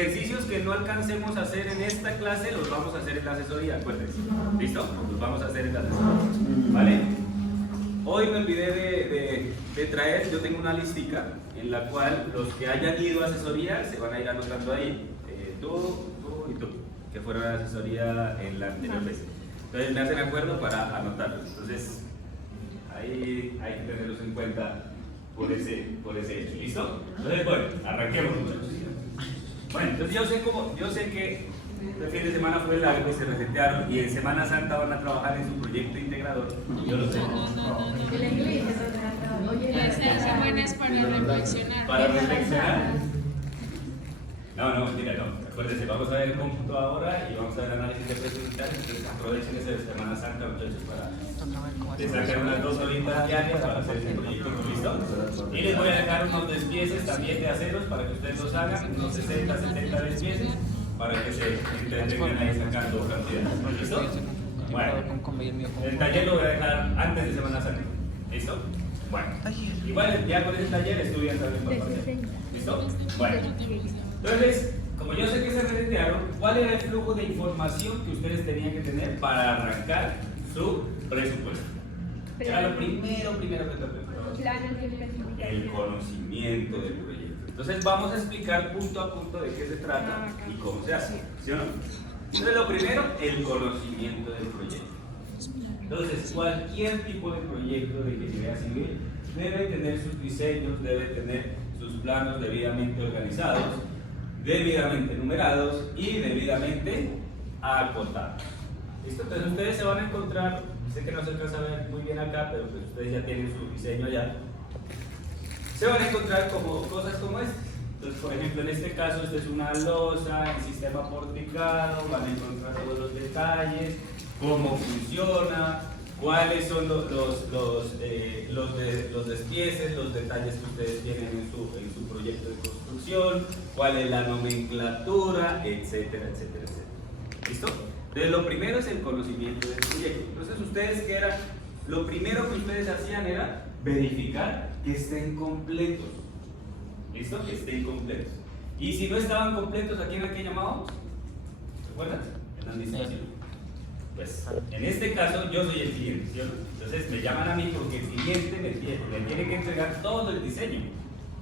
Ejercicios que no alcancemos a hacer en esta clase los vamos a hacer en la asesoría, acuérdense. ¿Listo? Los vamos a hacer en la asesoría. ¿Vale? Hoy me olvidé de traer, yo tengo una listica en la cual los que hayan ido a asesoría se van a ir anotando ahí. Tú y tú, que fueron a asesoría en la anterior vez. Entonces me hacen acuerdo para anotarlos. Entonces, ahí hay que tenerlos en cuenta por ese hecho. ¿Listo? Entonces, bueno, arranquemos, muchachos. Bueno, entonces yo sé que el fin de semana fue largo y se resetearon y en Semana Santa van a trabajar en su proyecto integrador. Yo lo sé. Esa semana es para reflexionar. ¿Para reflexionar? No, mentira, no. Acuérdense, vamos a ver el cómputo ahora y vamos a ver análisis de precios unitarios. Entonces aprovechen ese de Semana Santa, muchachos, para te sacar unas 2 horitas diarias para hacer ese proyecto. ¿Listo? Y les voy a dejar unos despieces también de aceros para que ustedes los hagan, unos 60, 70 despieces para que se entretengan ahí sacando cantidades. ¿Listo? Bueno, el taller lo voy a dejar antes de Semana Santa. ¿Listo? Bueno, igual ya con ese taller estudian también para hacer. ¿Listo? Bueno, entonces, como yo sé que se resetearon, ¿cuál era el flujo de información que ustedes tenían que tener para arrancar su presupuesto? Era lo primero que el conocimiento del proyecto. Entonces vamos a explicar punto a punto de qué se trata y cómo se hace, ¿sí o no? Entonces lo primero, el conocimiento del proyecto. Entonces cualquier tipo de proyecto de ingeniería civil debe tener sus diseños, debe tener sus planos debidamente organizados, debidamente numerados y debidamente acotados. ¿Listo? Entonces ustedes se van a encontrar, sé que no se alcanza a ver muy bien acá, pero pues ustedes ya tienen su diseño allá. Se van a encontrar como cosas como estas. Entonces, por ejemplo, en este caso, esto es una losa en sistema porticado, van a encontrar todos los detalles, cómo funciona, cuáles son los despieces, los detalles que ustedes tienen en su proyecto de construcción, cuál es la nomenclatura, etcétera, etcétera, etcétera. ¿Listo? Entonces, lo primero es el conocimiento del proyecto. Entonces, ustedes, ¿qué era? Lo primero que ustedes hacían era verificar que estén completos. ¿Listo? Que estén completos. Y si no estaban completos, ¿a quién llamábamos? ¿Se acuerdan? En la administración. Pues, en este caso, yo soy el cliente, ¿sí o no? Entonces, me llaman a mí porque el cliente me tiene que entregar todo el diseño.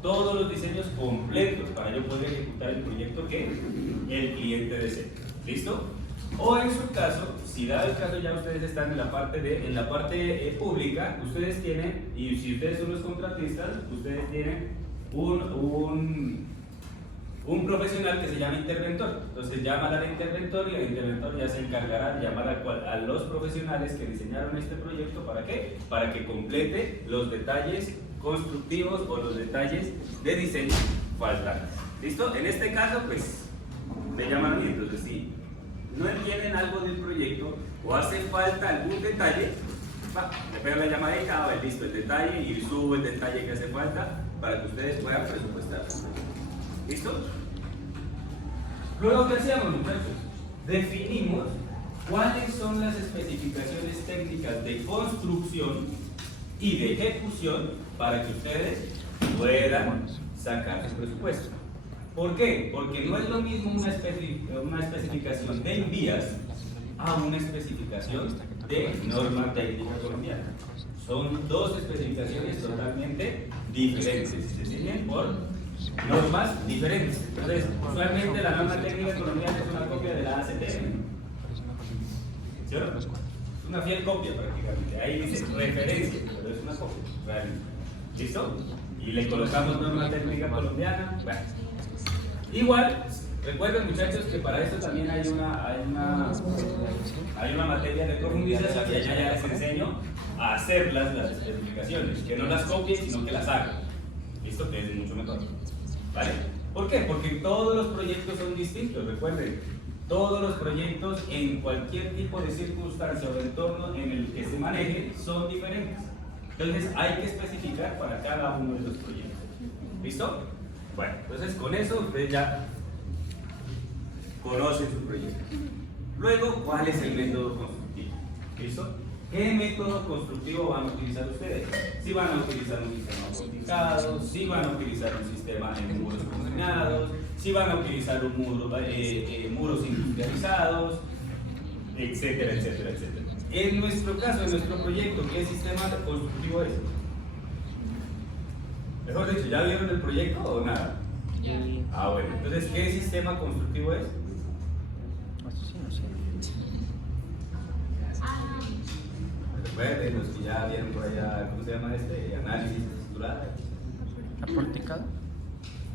Todos los diseños completos para yo poder ejecutar el proyecto que el cliente desee. ¿Listo? O en su caso, si dado el caso ya ustedes están en la parte pública, ustedes tienen, y si ustedes son los contratistas, ustedes tienen un profesional que se llama interventor. Entonces llaman al interventor y el interventor ya se encargará de llamar a los profesionales que diseñaron este proyecto. ¿Para qué? Para que complete los detalles constructivos o los detalles de diseño faltantes. ¿Listo? En este caso, pues, me llaman a mí. Entonces, si no entienden algo del proyecto o hace falta algún detalle, le pego la llamadita, a ver, listo, el detalle, y subo el detalle que hace falta para que ustedes puedan presupuestar. ¿Listo? Luego, ¿qué hacíamos, muchachos? Definimos cuáles son las especificaciones técnicas de construcción y de ejecución para que ustedes puedan sacar su presupuesto. ¿Por qué? Porque no es lo mismo una especificación de vías a una especificación de norma técnica colombiana. Son dos especificaciones totalmente diferentes, se siguen por normas diferentes. Entonces, usualmente la norma técnica colombiana es una copia de la ACTM. ¿Sí o no? Es una fiel copia prácticamente. Ahí dice referencia, pero es una copia realmente. ¿Listo? Y le colocamos norma técnica colombiana. Bueno. Igual, recuerden, muchachos, que para esto también hay una materia de profundización y allá ya les enseño a hacer las especificaciones, que no las copien, sino que las hagan. ¿Listo? Que es mucho mejor. ¿Vale? ¿Por qué? Porque todos los proyectos son distintos, recuerden. Todos los proyectos en cualquier tipo de circunstancia o entorno en el que se maneje son diferentes. Entonces hay que especificar para cada uno de los proyectos. ¿Listo? Bueno, entonces con eso ustedes ya conocen su proyecto. Luego, ¿cuál es el método constructivo? ¿Listo? ¿Qué método constructivo van a utilizar ustedes? Si van a utilizar un sistema porticado, si van a utilizar un sistema en muros combinados, si van a utilizar un muros industrializados, etcétera, etcétera, etcétera. En nuestro caso, en nuestro proyecto, ¿qué sistema constructivo es? Mejor dicho, ¿ya vieron el proyecto o nada? Ya. Ah, bueno, entonces, ¿qué sistema constructivo es? Recuerden los que ya vieron por allá, ¿cómo se llama este? Análisis estructural. ¿Aporticado?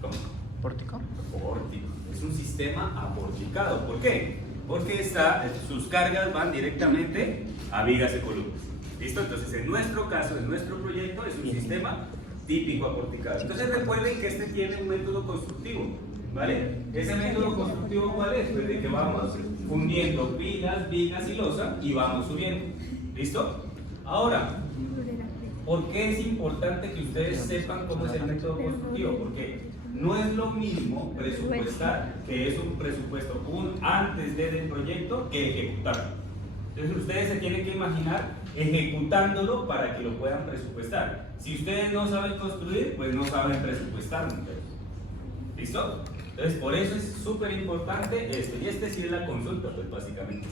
¿Cómo? ¿Pórtico? Pórtico. Es un sistema aporticado. ¿Por qué? Porque sus cargas van directamente a vigas y columnas. ¿Listo? Entonces, en nuestro caso, en nuestro proyecto, es un sistema típico aporticado. Entonces, recuerden que este tiene un método constructivo. ¿Vale? Ese método constructivo, ¿cuál es? Pues de que vamos fundiendo pilas, vigas y losa y vamos subiendo. ¿Listo? Ahora, ¿por qué es importante que ustedes sepan cómo es el método constructivo? Porque no es lo mismo presupuestar, que es un presupuesto antes del proyecto, que ejecutarlo. Entonces ustedes se tienen que imaginar ejecutándolo para que lo puedan presupuestar. Si ustedes no saben construir, pues no saben presupuestar. ¿Listo? Entonces por eso es súper importante esto. Y este sí es la consulta, pues básicamente.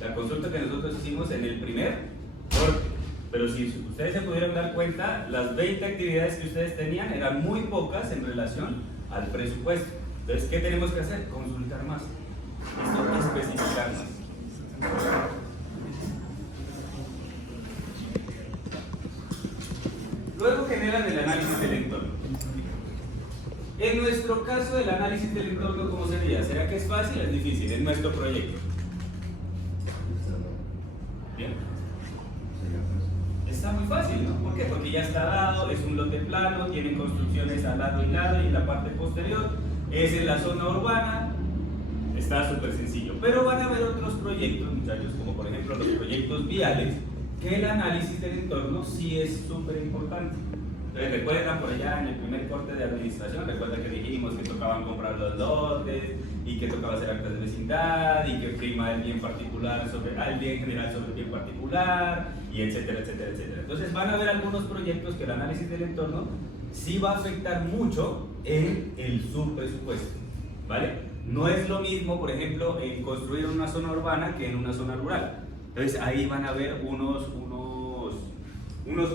La consulta que nosotros hicimos en el primer corte. Pero si ustedes se pudieran dar cuenta, las 20 actividades que ustedes tenían eran muy pocas en relación al presupuesto. Entonces, ¿qué tenemos que hacer? Consultar más. Esto, especificar más. Luego generan el análisis del entorno. En nuestro caso, el análisis del entorno, ¿cómo sería? ¿Será que es fácil o es difícil? En nuestro proyecto. Bien. Está muy fácil, ¿no? ¿Por qué? Porque ya está dado, es un lote plano, tiene construcciones al lado y lado y en la parte posterior, es en la zona urbana, está súper sencillo. Pero van a haber otros proyectos, muchachos, como por ejemplo los proyectos viales, que el análisis del entorno sí es súper importante. Entonces, recuerdan por allá en el primer corte de administración, recuerdan que dijimos que tocaban comprar los lotes y que tocaba hacer actas de vecindad y que prima el bien particular sobre el bien general sobre el bien particular y etcétera, etcétera, etcétera. Entonces van a ver algunos proyectos que el análisis del entorno sí va a afectar mucho en el subpresupuesto, ¿vale? No es lo mismo, por ejemplo, en construir una zona urbana que en una zona rural. Entonces ahí van a ver unos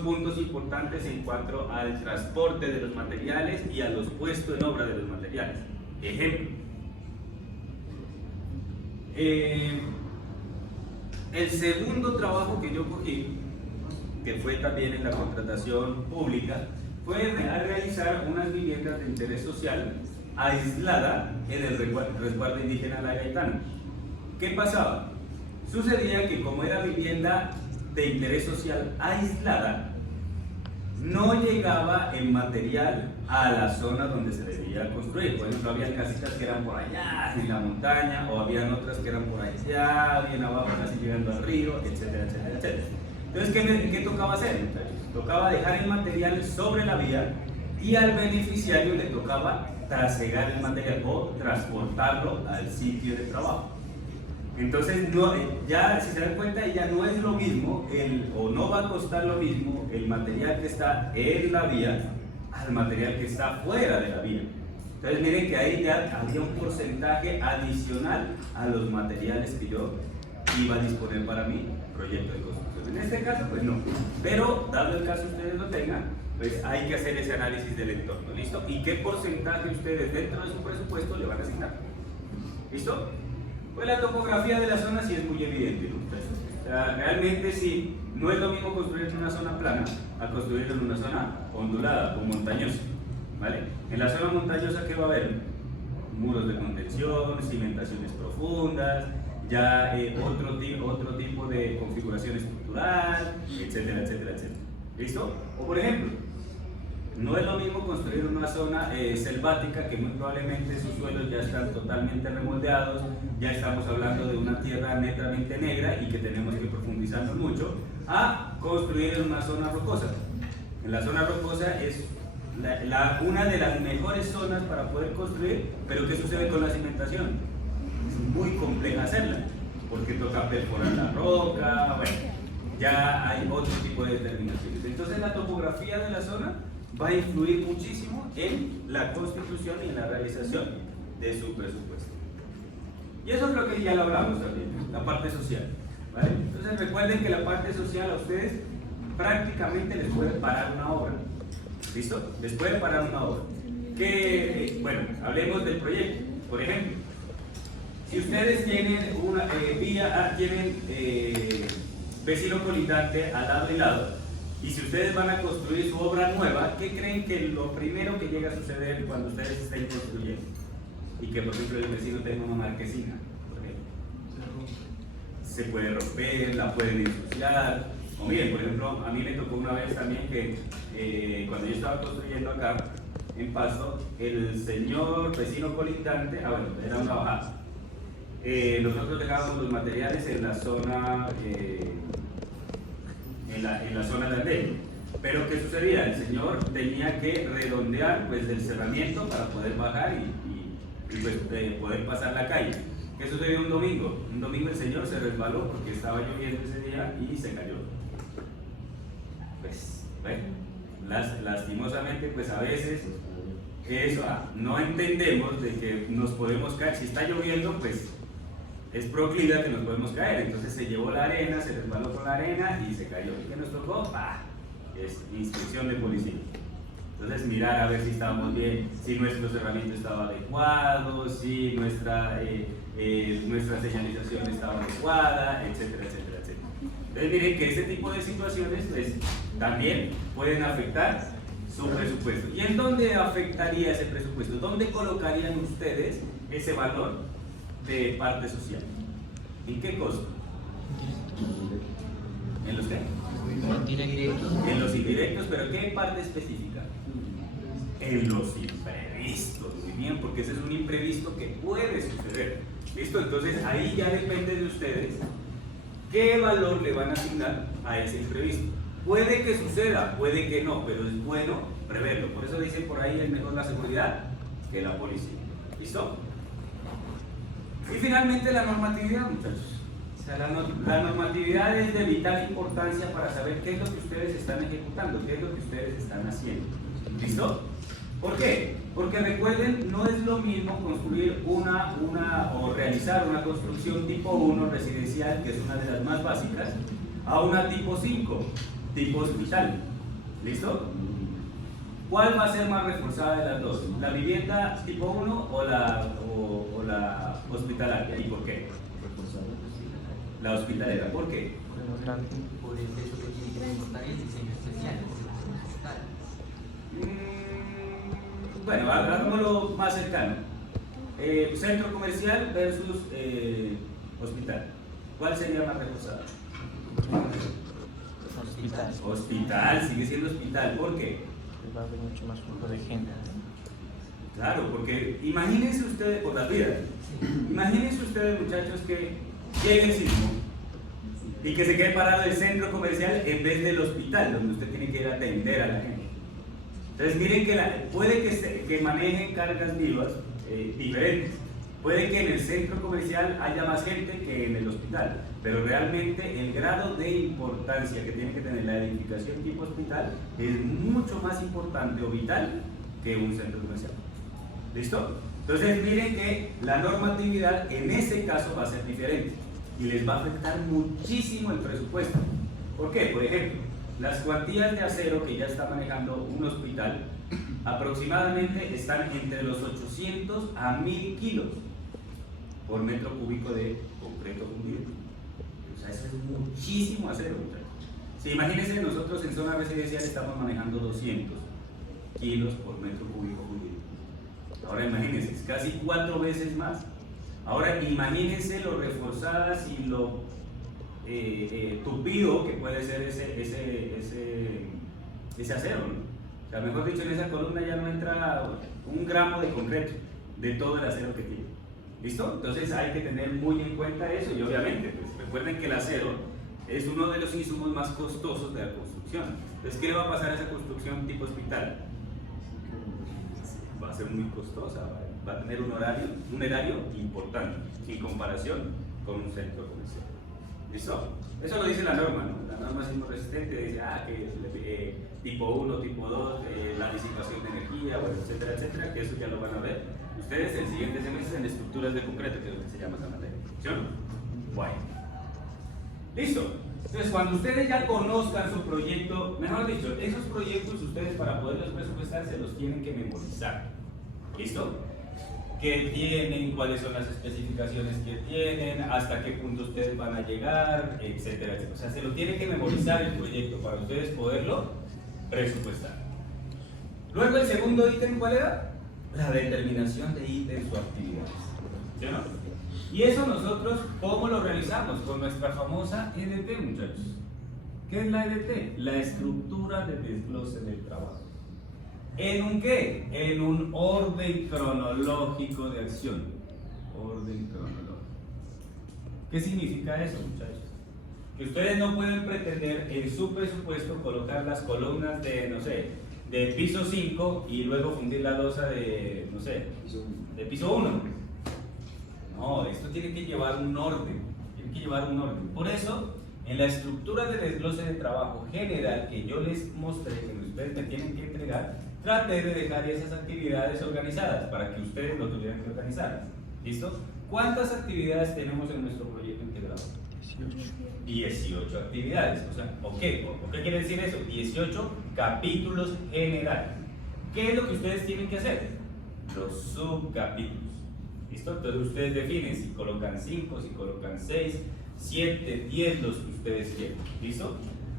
puntos importantes en cuanto al transporte de los materiales y a los puestos en obra de los materiales. Ejemplo, el segundo trabajo que yo cogí, que fue también en la contratación pública, fue realizar unas viviendas de interés social aislada en el resguardo indígena La Gaitana. ¿Qué pasaba? Sucedía que como era vivienda de interés social aislada, no llegaba el material a la zona donde se debía construir. Por ejemplo, había casitas que eran por allá en la montaña, o habían otras que eran por allá, bien abajo, casi llegando al río, etcétera, etcétera, etcétera. Entonces, ¿qué tocaba hacer? Tocaba dejar el material sobre la vía y al beneficiario le tocaba trasegar el material o transportarlo al sitio de trabajo. Entonces, ya si se dan cuenta, ya no es lo mismo, o no va a costar lo mismo el material que está en la vía al material que está fuera de la vía. Entonces, miren que ahí ya había un porcentaje adicional a los materiales que yo iba a disponer para mi proyecto de construcción. En este caso, pues no. Pero, dado el caso ustedes lo tengan, pues hay que hacer ese análisis del entorno. ¿Listo? ¿Y qué porcentaje ustedes dentro de su presupuesto le van a asignar? ¿Listo? Pues la topografía de la zona sí es muy evidente, ¿no? O sea, realmente sí, no es lo mismo construir en una zona plana a construir en una zona ondulada o montañosa, ¿vale? En la zona montañosa, ¿qué va a haber? Muros de contención, cimentaciones profundas, ya otro tipo de configuración estructural, etcétera, etcétera, etcétera. ¿Listo? O por ejemplo, no es lo mismo construir una zona selvática que muy probablemente sus suelos ya están totalmente remoldeados, ya estamos hablando de una tierra netamente negra y que tenemos que profundizarnos mucho, a construir en una zona rocosa. En la zona rocosa es una de las mejores zonas para poder construir, pero ¿qué sucede con la cimentación? Es muy compleja hacerla, porque toca perforar la roca, bueno, ya hay otro tipo de determinaciones. Entonces la topografía de la zona va a influir muchísimo en la constitución y en la realización de su presupuesto. Y eso es lo que ya lo hablamos también, la parte social, ¿vale? Entonces recuerden que la parte social a ustedes prácticamente les puede parar una obra. ¿Listo? Les puede parar una obra. Que, bueno, hablemos del proyecto. Por ejemplo, si ustedes tienen una tienen vecino colindante al lado y lado, y si ustedes van a construir su obra nueva, ¿qué creen que lo primero que llega a suceder cuando ustedes estén construyendo? Y que, por ejemplo, el vecino tenga una marquesina, por ejemplo. Se puede romper, la pueden ensuciar. O miren, por ejemplo, a mí me tocó una vez también que cuando yo estaba construyendo acá en Pasto, el señor vecino colindante, bueno, era una bajada. Nosotros dejábamos los materiales en la zona en la zona de andén. Pero ¿qué sucedía? El señor tenía que redondear pues el cerramiento para poder bajar y pues, poder pasar la calle. ¿Qué sucedió un domingo? Un domingo el señor se resbaló porque estaba lloviendo ese día y se cayó. Pues, bueno, lastimosamente pues a veces eso, no entendemos de que nos podemos caer. Si está lloviendo pues es proclive que nos podemos caer. Entonces se llevó la arena, se resbaló con la arena y se cayó. ¿Y qué nos tocó? Es inspección de policía. Entonces mirar a ver si estábamos bien, si nuestro cerramiento estaba adecuado, si nuestra señalización estaba adecuada, etcétera, etcétera, etcétera. Entonces miren que ese tipo de situaciones pues, también pueden afectar su presupuesto. ¿Y en dónde afectaría ese presupuesto? ¿Dónde colocarían ustedes ese valor de parte social? ¿En qué cosa? ¿En los qué? En los indirectos, pero ¿qué parte específica? En los imprevistos, muy bien, porque ese es un imprevisto que puede suceder. ¿Listo? Entonces ahí ya depende de ustedes qué valor le van a asignar a ese imprevisto. Puede que suceda, puede que no, pero es bueno preverlo. Por eso dicen por ahí, es mejor la seguridad que la policía. ¿Listo? Y finalmente la normatividad, muchachos. O sea, la normatividad es de vital importancia para saber qué es lo que ustedes están ejecutando, qué es lo que ustedes están haciendo. ¿Listo? ¿Por qué? Porque recuerden, no es lo mismo construir o realizar una construcción tipo 1 residencial, que es una de las más básicas, a una tipo 5, tipo hospital. ¿Listo? ¿Cuál va a ser más reforzada de las dos? ¿La vivienda tipo 1 o la hospitalaria? ¿Y por qué? La hospitalera, ¿por qué? Por el hecho que tiene que soportar el diseño especial. Bueno, hagámoslo más cercano. Centro comercial versus hospital. ¿Cuál sería más reforzada? Hospital. Hospital, sigue siendo hospital. ¿Por qué? Va a haber mucho más flujo de gente. Claro, porque imagínense ustedes, por las vidas, imagínense ustedes, muchachos, que llegue el sismo y que se quede parado el centro comercial en vez del hospital, donde usted tiene que ir a atender a la gente. Entonces miren que puede que manejen cargas vivas diferentes. Puede que en el centro comercial haya más gente que en el hospital, pero realmente el grado de importancia que tiene que tener la edificación tipo hospital es mucho más importante o vital que un centro comercial. ¿Listo? Entonces miren que la normatividad en ese caso va a ser diferente y les va a afectar muchísimo el presupuesto. ¿Por qué? Por ejemplo, las cuantías de acero que ya está manejando un hospital aproximadamente están entre los 800 a 1000 kilos por metro cúbico de concreto fundido. O sea, eso es muchísimo acero, muchachos. Si imagínense, nosotros en zona residencial estamos manejando 200 kilos por metro cúbico fundido. Ahora imagínense, es casi 4 veces más. Ahora imagínense lo reforzadas y lo tupido que puede ser ese acero, ¿no? O sea, mejor dicho, en esa columna ya no entra un gramo de concreto de todo el acero que tiene. ¿Listo? Entonces hay que tener muy en cuenta eso y obviamente, pues recuerden que el acero es uno de los insumos más costosos de la construcción. Entonces, ¿qué le va a pasar a esa construcción tipo hospital? Va a ser muy costosa, va a tener un erario importante en comparación con un centro comercial. ¿Listo? Eso lo dice la norma, ¿no? La norma sismoresistente dice que tipo 1, tipo 2, la disipación de energía, bueno, etcétera, etcétera, que eso ya lo van a ver ustedes el siguiente semestre en estructuras de concreto, que es lo que se llama esa materia. ¿Sí o no? Bueno. Listo. Entonces, cuando ustedes ya conozcan su proyecto, mejor dicho, esos proyectos ustedes para poderlos presupuestar se los tienen que memorizar. ¿Listo? ¿Qué tienen? ¿Cuáles son las especificaciones que tienen? ¿Hasta qué punto ustedes van a llegar? Etcétera, etcétera. O sea, se lo tienen que memorizar el proyecto para ustedes poderlo presupuestar. Luego, el segundo ítem, ¿cuál era? La determinación de ítems o actividades. ¿Sí o no? Y eso nosotros, ¿cómo lo realizamos? Con nuestra famosa EDT, muchachos. ¿Qué es la EDT? La estructura de desglose del trabajo. ¿En un qué? En un orden cronológico de acción. Orden cronológico. ¿Qué significa eso, muchachos? Que ustedes no pueden pretender en su presupuesto colocar las columnas de, no sé, de piso 5 y luego fundir la losa de, no sé, de piso 1. No, esto tiene que llevar un orden. Tiene que llevar un orden. Por eso, en la estructura de desglose de trabajo general que yo les mostré, que ustedes me tienen que entregar, traté de dejar esas actividades organizadas para que ustedes lo tuvieran que organizar. ¿Listo? ¿Cuántas actividades tenemos en nuestro proyecto integrado? 18 actividades. O sea, ¿qué quiere decir eso? 18 capítulos generales. ¿Qué es lo que ustedes tienen que hacer? Los subcapítulos. ¿Listo? Entonces ustedes definen si colocan 5, si colocan 6, 7, 10, los que ustedes quieran. ¿Listo?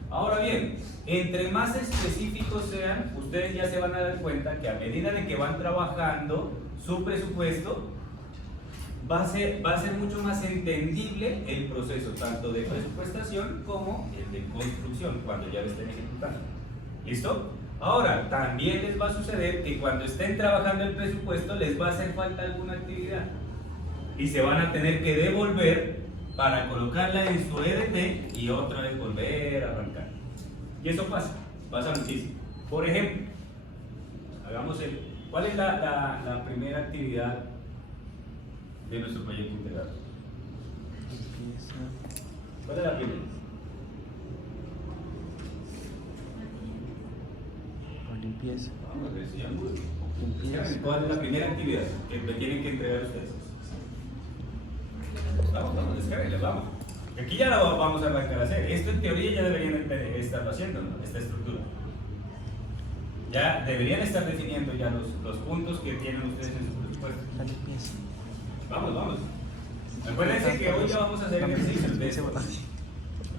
Ahora bien, entre más específicos sean, ustedes ya se van a dar cuenta que a medida de que van trabajando su presupuesto, va a ser mucho más entendible el proceso, tanto de presupuestación como el de construcción, cuando ya lo estén ejecutando. ¿Listo? Ahora, también les va a suceder que cuando estén trabajando el presupuesto les va a hacer falta alguna actividad y se van a tener que devolver para colocarla en su EDT y otra vez volver a arrancar. Y eso pasa muchísimo. Por ejemplo, ¿cuál es la primera actividad de nuestro proyecto integral? ¿Cuál es la primera? Limpieza. Vamos, decían, ¿cuál es la primera actividad que me tienen que entregar ustedes? Vamos, descarguenla, vamos. Aquí ya la vamos a arrancar a hacer. Esto en teoría ya deberían estarlo haciendo, ¿no? Esta estructura. Ya deberían estar definiendo ya los puntos que tienen ustedes en su presupuesto. La limpieza. Vamos. Acuérdense que hoy ya vamos a hacer ejercicios de eso.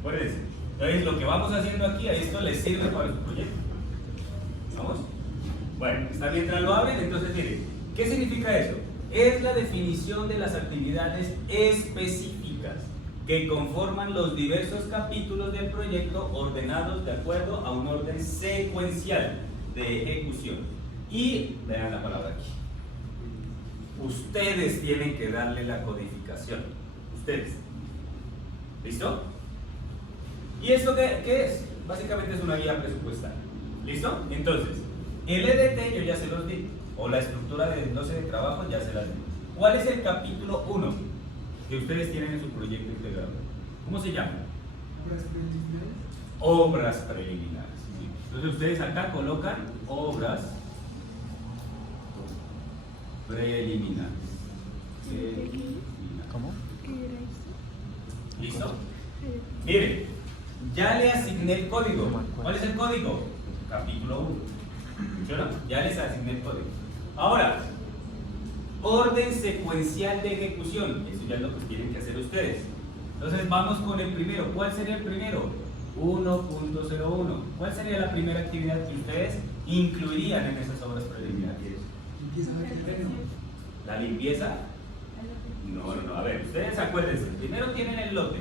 Acuérdense. Entonces lo que vamos haciendo aquí, a esto les sirve para su proyecto. ¿Vamos? Bueno, está mientras lo abren, entonces miren, ¿qué significa eso? Es la definición de las actividades específicas que conforman los diversos capítulos del proyecto ordenados de acuerdo a un orden secuencial de ejecución. Y vean la palabra aquí. Ustedes tienen que darle la codificación. Ustedes. ¿Listo? ¿Y esto qué es? Básicamente es una guía presupuestaria. ¿Listo? Entonces, el EDT yo ya se los di, o la estructura de desglose de trabajo ya se las di. ¿Cuál es el capítulo 1 que ustedes tienen en su proyecto integrado? ¿Cómo se llama? Obras preliminares. Entonces ustedes acá colocan obras preliminares. ¿Cómo? ¿Listo? Miren, ya le asigné el código. ¿Cuál es el código? Capítulo 1. ¿Funciona? Ya les asigné el código. Ahora, orden secuencial de ejecución. Eso ya es lo que tienen que hacer ustedes. Entonces vamos con el primero. ¿Cuál sería el primero? 1.01. ¿Cuál sería la primera actividad que ustedes incluirían en esas obras preliminares? ¿La limpieza? No. A ver, ustedes acuérdense. Primero tienen el lote.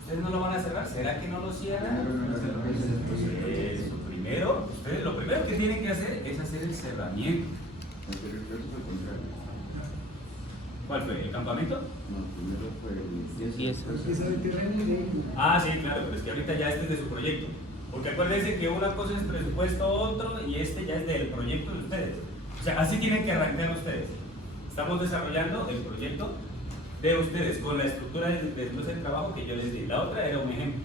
¿Ustedes no lo van a cerrar? ¿Será que no lo cierran? Eso, primero, ustedes lo primero que tienen que hacer es hacer el cerramiento. ¿Cuál fue? ¿El campamento? No, primero fue Limpieza. Ah, sí, claro, pero es que ahorita ya este es de su proyecto. Porque acuérdense que una cosa es presupuesto, otro, y este ya es del proyecto de ustedes. O sea, así tienen que arrancar ustedes. Estamos desarrollando el proyecto de ustedes con la estructura del desglose del trabajo que yo les di. La otra era un ejemplo.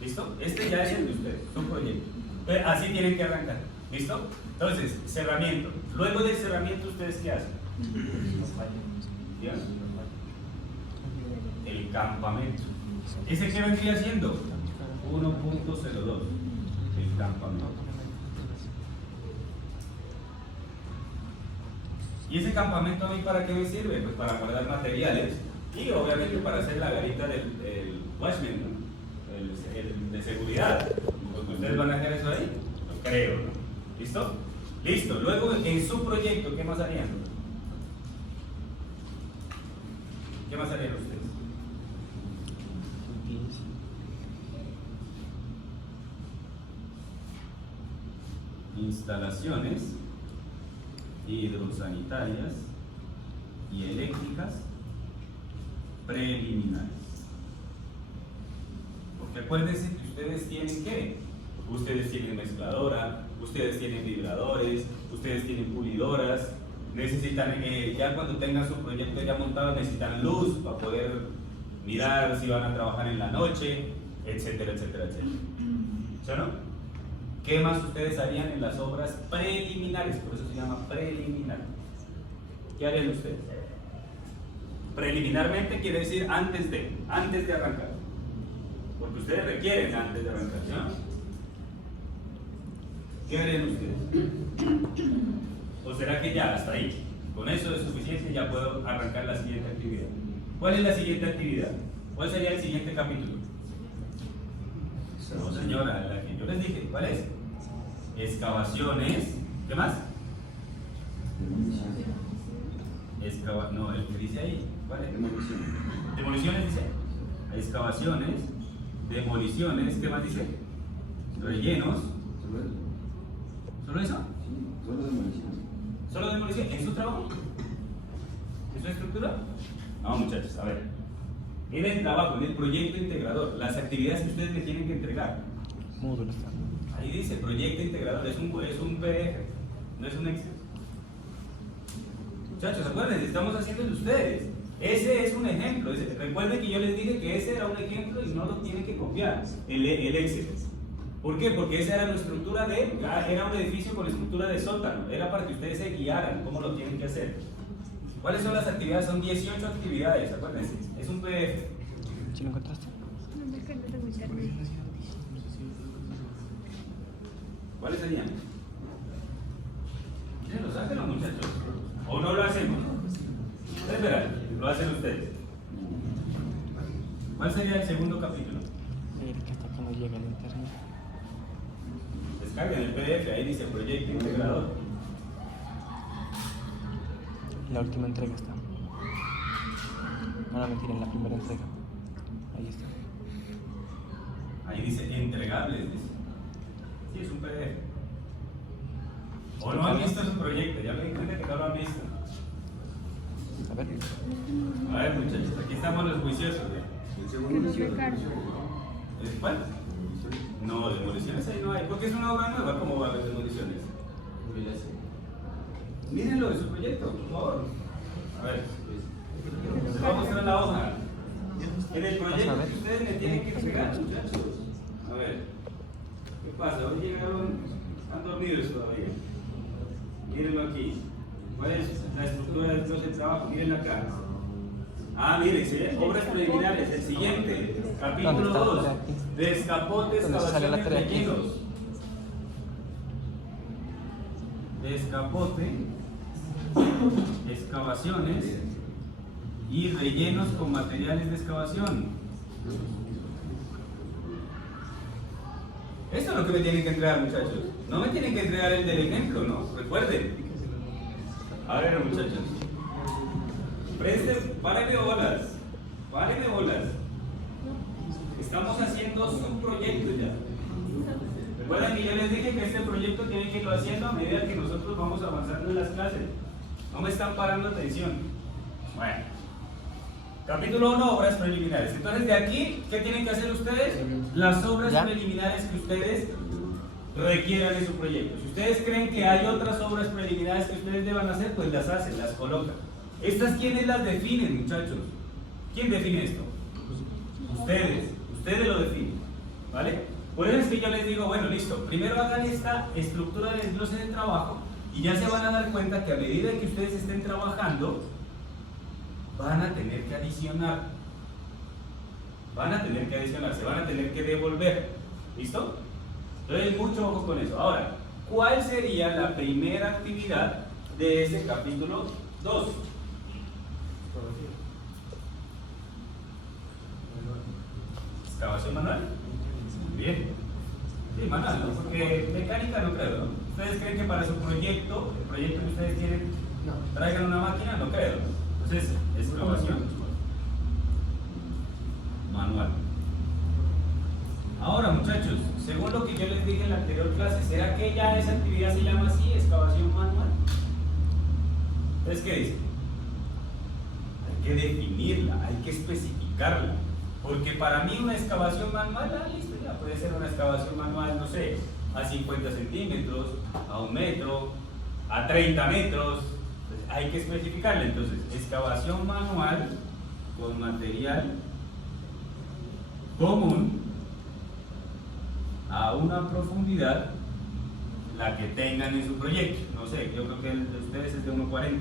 ¿Listo? Este ya es el de ustedes, es un proyecto. Entonces, así tienen que arrancar. ¿Listo? Entonces, cerramiento. Luego del cerramiento, ¿ustedes qué hacen? ¿Ya? El campamento. ¿Ese qué vendría siendo? 1.02. El campamento. ¿Y ese campamento a mí para qué me sirve? Pues para guardar materiales y obviamente para hacer la garita del watchman, ¿no? el de seguridad. Pues ustedes van a hacer eso ahí, lo creo, ¿no? ¿Listo? Listo. Luego en su proyecto, ¿qué más harían? ¿Qué más harían ustedes? Instalaciones hidrosanitarias y eléctricas preliminares. Porque acuérdense que ustedes tienen ¿qué? Ustedes tienen mezcladora, ustedes tienen vibradores, ustedes tienen pulidoras, necesitan, ya cuando tengan su proyecto ya montado, necesitan luz para poder mirar si van a trabajar en la noche, etcétera, etcétera, etcétera. ¿Sí o no? ¿Qué más ustedes harían en las obras preliminares? Por eso se llama preliminar. ¿Qué harían ustedes? Preliminarmente quiere decir antes de arrancar. Porque ustedes requieren antes de arrancar, ¿no? ¿Qué harían ustedes? ¿O será que ya hasta ahí? Con eso es suficiente y ya puedo arrancar la siguiente actividad. ¿Cuál es la siguiente actividad? ¿Cuál sería el siguiente capítulo? No, señora, la que yo les dije, ¿cuál es? Excavaciones. ¿Qué más? No, el que dice ahí, ¿cuál es? Demoliciones dice. Excavaciones, demoliciones, ¿qué más dice? Rellenos. ¿Solo eso? Solo demolición. ¿Solo demolición? ¿En su trabajo? ¿En su estructura? No, muchachos, a ver. En el trabajo, en el proyecto integrador, las actividades que ustedes me tienen que entregar. Módulo está. Ahí dice proyecto integrador, es un PDF, no es un Excel. Muchachos, acuérdense, estamos haciendo de ustedes. Ese es un ejemplo. Recuerden que yo les dije que ese era un ejemplo y no lo tienen que copiar, el Excel. ¿Por qué? Porque esa era la estructura era un edificio con estructura de sótano, era para que ustedes se guiaran cómo lo tienen que hacer. ¿Cuáles son las actividades? Son 18 actividades, acuérdense, es un PDF. ¿Sí lo encontraste? ¿Cuáles serían? Mírenlo, sáquenlo, muchachos. ¿O no lo hacemos? Espera, lo hacen ustedes. ¿Cuál sería el segundo capítulo? Que hasta que no llega el internet. Descarguen el PDF, ahí dice proyecto integrador. La última entrega está. No, mentira, en la primera entrega. Ahí está. Ahí dice entregables, dice. Sí, es un PDF. O no han visto su proyecto, ya me di cuenta que no lo han visto. A ver, muchachos, aquí estamos los juiciosos. El segundo ¿Cuál? No, demoliciones ahí no hay, porque es una obra nueva, ¿cómo va a haber demoliciones? Mírenlo de su proyecto, por favor. A ver, les voy a mostrar la hoja. En el proyecto que ustedes me tienen que entregar, muchachos. A ver, ¿qué pasa? Hoy llegaron, están dormidos todavía. Mírenlo aquí. ¿Cuál es la estructura del proceso de trabajo? Miren acá. Ah, miren, ¿sí? Obras preliminares. El siguiente, capítulo 2. Descapote, excavaciones, rellenos. Descapote, excavaciones y rellenos con materiales de excavación. Esto es lo que me tienen que entregar, muchachos. No me tienen que entregar el del ejemplo, ¿no? Recuerden. A ver, muchachos. Párenme bolas. Párenme bolas. Estamos haciendo su proyecto ya. Recuerden que yo les dije que este proyecto tiene que irlo haciendo a medida que nosotros vamos avanzando en las clases. No me están parando atención. Bueno. Capítulo 1, obras preliminares. Entonces, de aquí, ¿qué tienen que hacer ustedes? Las obras preliminares que ustedes requieran en su proyecto. Si ustedes creen que hay otras obras preliminares que ustedes deban hacer, pues las hacen, las colocan. ¿Estas quiénes las definen, muchachos? ¿Quién define esto? Ustedes lo definen, ¿vale? Por eso es que yo les digo, bueno, listo, primero hagan esta estructura de desglose de trabajo Y ya se van a dar cuenta que a medida que ustedes estén trabajando, van a tener que adicionar. Van a tener que adicionar, se van a tener que devolver. ¿Listo? Entonces, mucho ojo con eso. Ahora, ¿cuál sería la primera actividad de este capítulo 2? ¿Excavación manual? Muy bien. Sí, manual, ¿no? Porque mecánica no creo, ¿no? ¿Ustedes creen que para su proyecto, el proyecto que ustedes tienen, traigan una máquina? No creo. Entonces, excavación manual. Ahora, muchachos, según lo que yo les dije en la anterior clase, ¿será que ya esa actividad se llama así, excavación manual? Entonces, ¿qué dice? Hay que definirla, hay que especificarla. Porque para mí una excavación manual, listo, ya puede ser una excavación manual, no sé, a 50 centímetros, a 1 metro, a 30 metros. Entonces, hay que especificarla. Entonces, excavación manual con material común a una profundidad, la que tengan en su proyecto. No sé, yo creo que el de ustedes es de 1.40,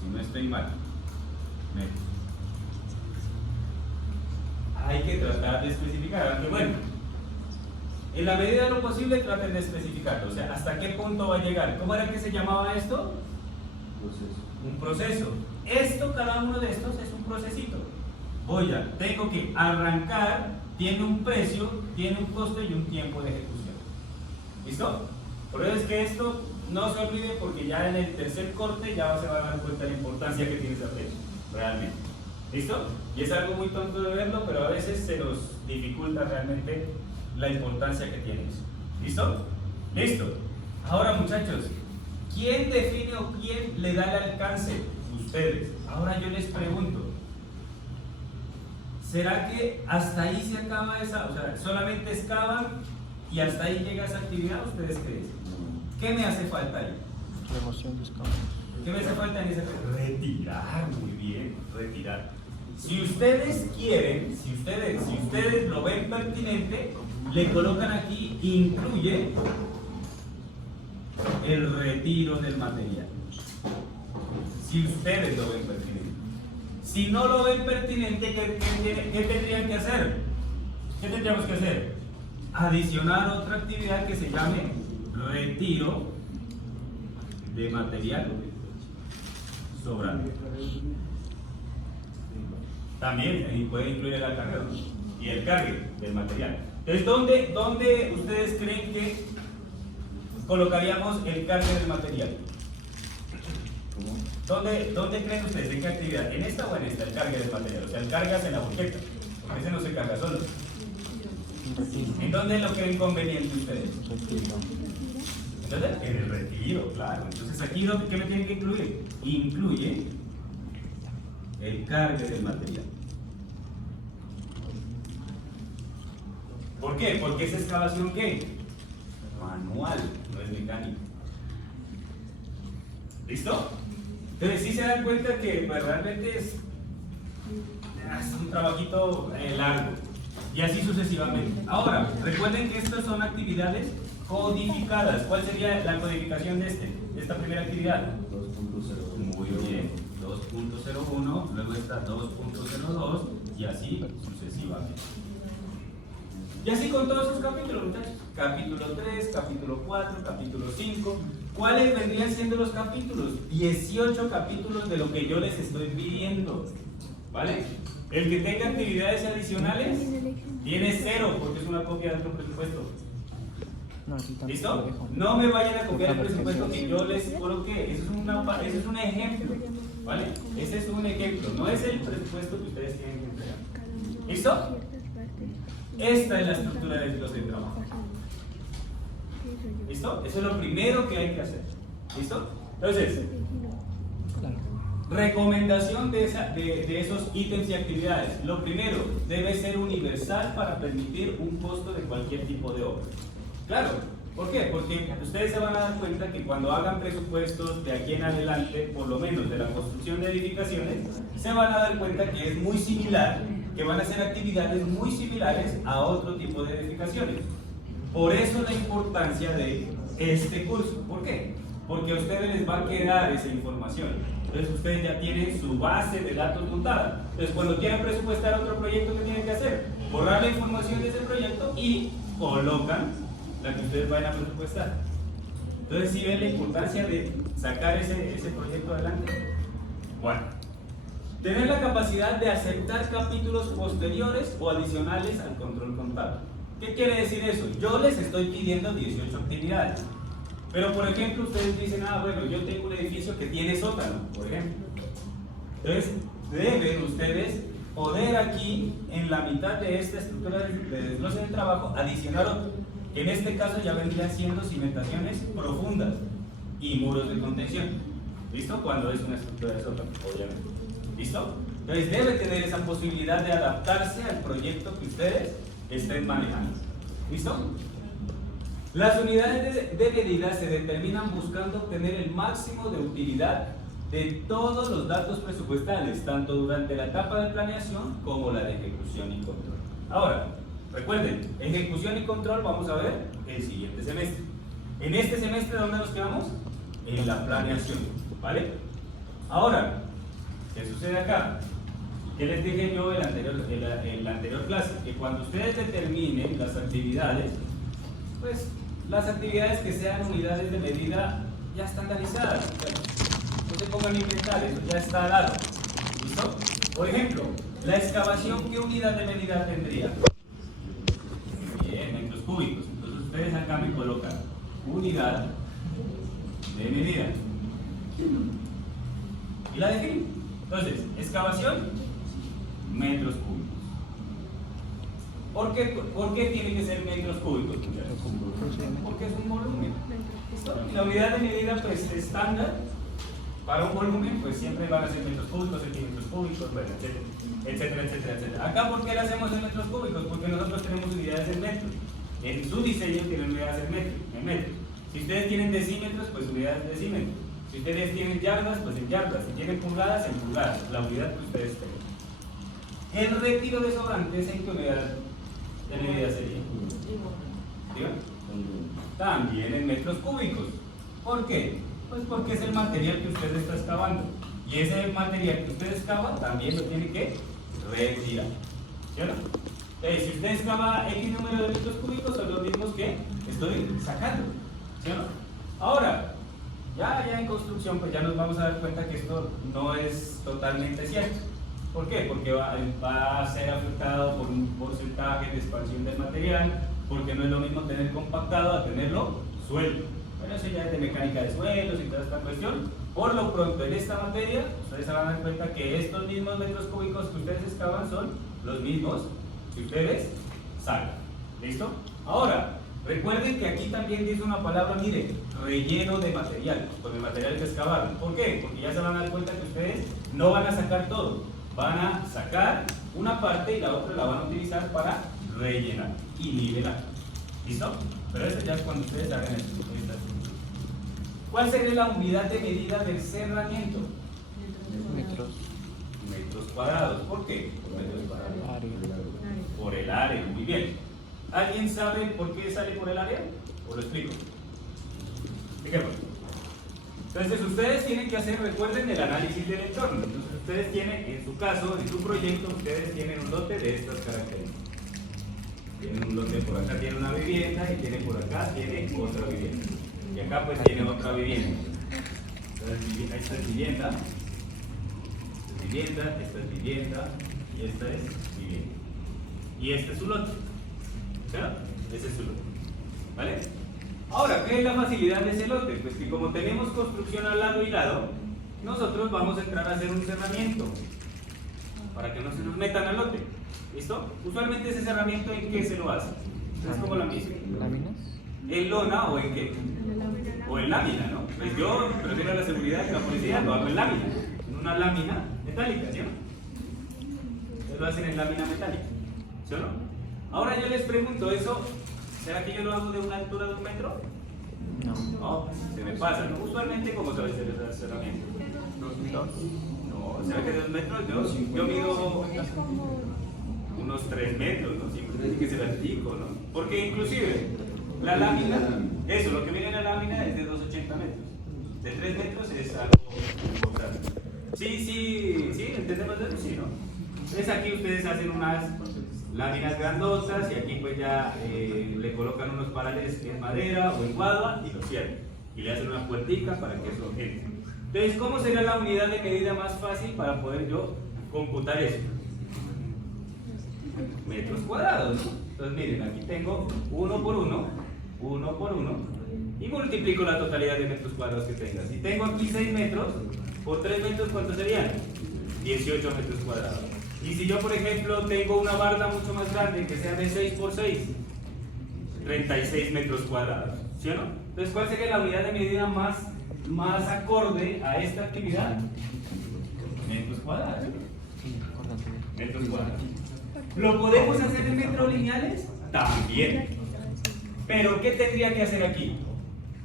si no estoy mal. Metros. Hay que tratar de especificar, aunque bueno, en la medida de lo posible traten de especificarlo, o sea, hasta qué punto va a llegar. ¿Cómo era que se llamaba esto? Un proceso. Esto, cada uno de estos es un procesito. Tengo que arrancar, tiene un precio, tiene un costo y un tiempo de ejecución. ¿Listo? Por eso es que esto no se olvide, porque ya en el tercer corte ya se van a dar cuenta de la importancia que tiene esa fecha, realmente. ¿Listo? Y es algo muy tonto de verlo, pero a veces se nos dificulta realmente la importancia que tiene eso. ¿Listo? Listo. Ahora, muchachos, ¿quién define o quién le da el alcance? Ustedes. Ahora yo les pregunto, ¿será que hasta ahí se acaba esa, o sea, solamente excavan y hasta ahí llega esa actividad? ¿Ustedes creen? ¿Qué me hace falta ahí? Remoción de escombros. ¿Qué me hace falta en esa? Retirar, muy bien, retirar. Si ustedes quieren, si ustedes lo ven pertinente, le colocan aquí, incluye el retiro del material. Si ustedes lo ven pertinente. Si no lo ven pertinente, ¿qué tendrían que hacer? ¿Qué tendríamos que hacer? Adicionar otra actividad que se llame retiro de material sobrante. También ahí puede incluir el cargador y el cargue del material. Entonces, ¿dónde ustedes creen que colocaríamos el cargue del material? ¿Dónde creen ustedes? ¿En qué actividad? ¿En esta o en esta? El cargue del material. O sea, el cargas en la bolqueta, porque ese no se carga solo. ¿En dónde lo creen conveniente ustedes? Entonces, en el retiro, claro. Entonces, aquí, ¿qué me tienen que incluir? Incluye el cargue del material. ¿Por qué? Porque esa excavación, ¿qué? Manual, no es mecánica. ¿Listo? Entonces, sí se dan cuenta que pues, realmente es un trabajito largo. Y así sucesivamente. Ahora, recuerden que estas son actividades codificadas. ¿Cuál sería la codificación de esta primera actividad? 2.0. Muy bien. 2.01, luego está 2.02 y así sucesivamente. Y así con todos sus capítulos, muchachos. Capítulo 3, capítulo 4, capítulo 5. ¿Cuáles vendrían siendo los capítulos? 18 capítulos de lo que yo les estoy pidiendo. ¿Vale? El que tenga actividades adicionales tiene 0 porque es una copia de otro presupuesto. ¿Listo? No me vayan a copiar el presupuesto que yo les coloqué. Ese es un ejemplo. ¿Vale? Ese es un ejemplo. No es el presupuesto que ustedes tienen que entregar. ¿Listo? Esta es la estructura de los de trabajo. ¿Listo? Eso es lo primero que hay que hacer. ¿Listo? Entonces, recomendación de esos ítems y actividades. Lo primero, debe ser universal para permitir un costo de cualquier tipo de obra. Claro, ¿por qué? Porque ustedes se van a dar cuenta que cuando hagan presupuestos de aquí en adelante, por lo menos de la construcción de edificaciones, se van a dar cuenta que es muy similar, que van a ser actividades muy similares a otro tipo de edificaciones. Por eso la importancia de este curso. ¿Por qué? porque a ustedes les va a quedar esa información. Entonces ustedes ya tienen su base de datos montada. Entonces cuando quieran presupuestar otro proyecto, ¿qué tienen que hacer? Borrar la información de ese proyecto y colocan la que ustedes vayan a presupuestar. Entonces, ¿sí ven la importancia de sacar ese proyecto adelante? Bueno, tener la capacidad de aceptar capítulos posteriores o adicionales al control contable. ¿Qué quiere decir eso? Yo les estoy pidiendo 18 actividades, pero por ejemplo ustedes dicen, bueno, yo tengo un edificio que tiene sótano, por ejemplo. Entonces, deben ustedes poder aquí, en la mitad de esta estructura de desglose del trabajo, adicionar otro, que en este caso ya vendrían siendo cimentaciones profundas y muros de contención. ¿Listo? Cuando es una estructura de sótano, obviamente. ¿Listo? Entonces debe tener esa posibilidad de adaptarse al proyecto que ustedes estén manejando. ¿Listo? Las unidades de medida se determinan buscando obtener el máximo de utilidad de todos los datos presupuestales, tanto durante la etapa de planeación como la de ejecución y control. Ahora, recuerden, ejecución y control vamos a ver el siguiente semestre. En este semestre, ¿dónde nos quedamos? En la planeación, ¿vale? Ahora, ¿qué sucede acá? ¿Qué les dije yo en la anterior clase? Que cuando ustedes determinen las actividades, pues las actividades que sean unidades de medida ya estandarizadas. No se pongan a inventar, eso ya está dado. ¿Listo? Por ejemplo, la excavación, ¿qué unidad de medida tendría? Bien, metros cúbicos. Entonces ustedes acá me colocan unidad de medida. Y la defino. Entonces, excavación, metros cúbicos. ¿Por qué tiene que ser metros cúbicos? Porque es un volumen. ¿Listo? Y la unidad de medida, pues, estándar para un volumen, pues siempre van a ser metros cúbicos, centímetros cúbicos, bueno, etcétera, etcétera, etcétera. Acá, ¿por qué lo hacemos en metros cúbicos? Porque nosotros tenemos unidades en metros. En su diseño tienen unidades en metros. Si ustedes tienen decímetros, pues unidades en decímetros. Si ustedes tienen yardas, pues en yardas. Si tienen pulgadas, en pulgadas. La unidad que ustedes tengan. El retiro de sobrantes, ¿en qué unidad de medida sería? ¿Diga? También en metros cúbicos. ¿Por qué? Pues porque es el material que usted está excavando. Y ese material que usted excava también lo tiene que retirar. ¿Sí o no? Si usted excava X número de metros cúbicos, son los mismos que estoy sacando. ¿Sí o no? Ahora, ya en construcción, pues ya nos vamos a dar cuenta que esto no es totalmente cierto. ¿Por qué? Porque va a ser afectado por un porcentaje de expansión del material, porque no es lo mismo tener compactado a tenerlo suelto. Bueno, eso ya es de mecánica de suelos y toda esta cuestión. Por lo pronto, en esta materia, ustedes se van a dar cuenta que estos mismos metros cúbicos que ustedes excavan son los mismos que ustedes sacan. ¿Listo? Ahora, recuerden que aquí también dice una palabra, mire, relleno de material, con el material que excavaron. ¿Por qué? Porque ya se van a dar cuenta que ustedes no van a sacar todo. Van a sacar una parte y la otra la van a utilizar para rellenar y nivelar. ¿Listo? Pero eso ya es cuando ustedes hagan esto. ¿Cuál sería la unidad de medida del cerramiento? Metros. Metros cuadrados. ¿Por qué? Por metros cuadrados. Área. Por el área. Muy bien. ¿Alguien sabe por qué sale por el área? ¿O lo explico? Expliquemos. Entonces ustedes tienen que hacer, recuerden, el análisis del entorno. Entonces ustedes tienen, en su caso, en su proyecto, ustedes tienen un lote de estas características. Tienen un lote, por acá tiene una vivienda y tiene por acá tiene otra vivienda. Y acá pues tiene otra vivienda. Entonces esta es vivienda, esta es vivienda y esta es vivienda. Y este es su lote. ¿Sí? Ese es su lote. ¿Vale? Ahora, ¿qué es la facilidad de ese lote? Pues que como tenemos construcción al lado y lado, nosotros vamos a entrar a hacer un cerramiento para que no se nos metan al lote. ¿Listo? Usualmente ese cerramiento, ¿en qué se lo hace? Es como la misma. ¿Láminas? ¿En lona o en qué? O en lámina, ¿no? Pues yo prefiero la seguridad de la policía, lo hago en lámina. En una lámina metálica, ¿sí o no? Ustedes lo hacen en lámina metálica, ¿sí o no? Ahora yo les pregunto, ¿eso será que yo lo hago de una altura de 1 metro? No. No, se me pasa, ¿no? Usualmente, ¿cómo se hace el cerramiento? 2 metros. No, ¿será que de 2 metros? Yo mido unos 3 metros, ¿no? Siempre tiene que ser altico, ¿no? Porque inclusive la lámina, eso, lo que viene en la lámina es de 280 metros. de 3 metros es algo importante. Sí, ¿entendemos eso? Sí, ¿no? Entonces aquí ustedes hacen unas láminas grandotas y aquí pues ya le colocan unos parales en madera o en guadua y lo cierran. Y le hacen una puertica para que eso entre. Entonces, ¿cómo sería la unidad de medida más fácil para poder yo computar eso? Metros cuadrados, ¿no? Entonces miren, aquí tengo 1 por 1 y multiplico la totalidad de metros cuadrados que tenga. Si tengo aquí 6 metros, por 3 metros, ¿cuántos serían? 18 metros cuadrados. Y si yo, por ejemplo, tengo una barda mucho más grande, que sea de 6 por 6, 36 metros cuadrados, ¿sí o no? Entonces, ¿cuál sería la unidad de medida más acorde a esta actividad? Metros cuadrados. Metros cuadrados. ¿Lo podemos hacer en metros lineales? También. Pero, ¿qué tendría que hacer aquí?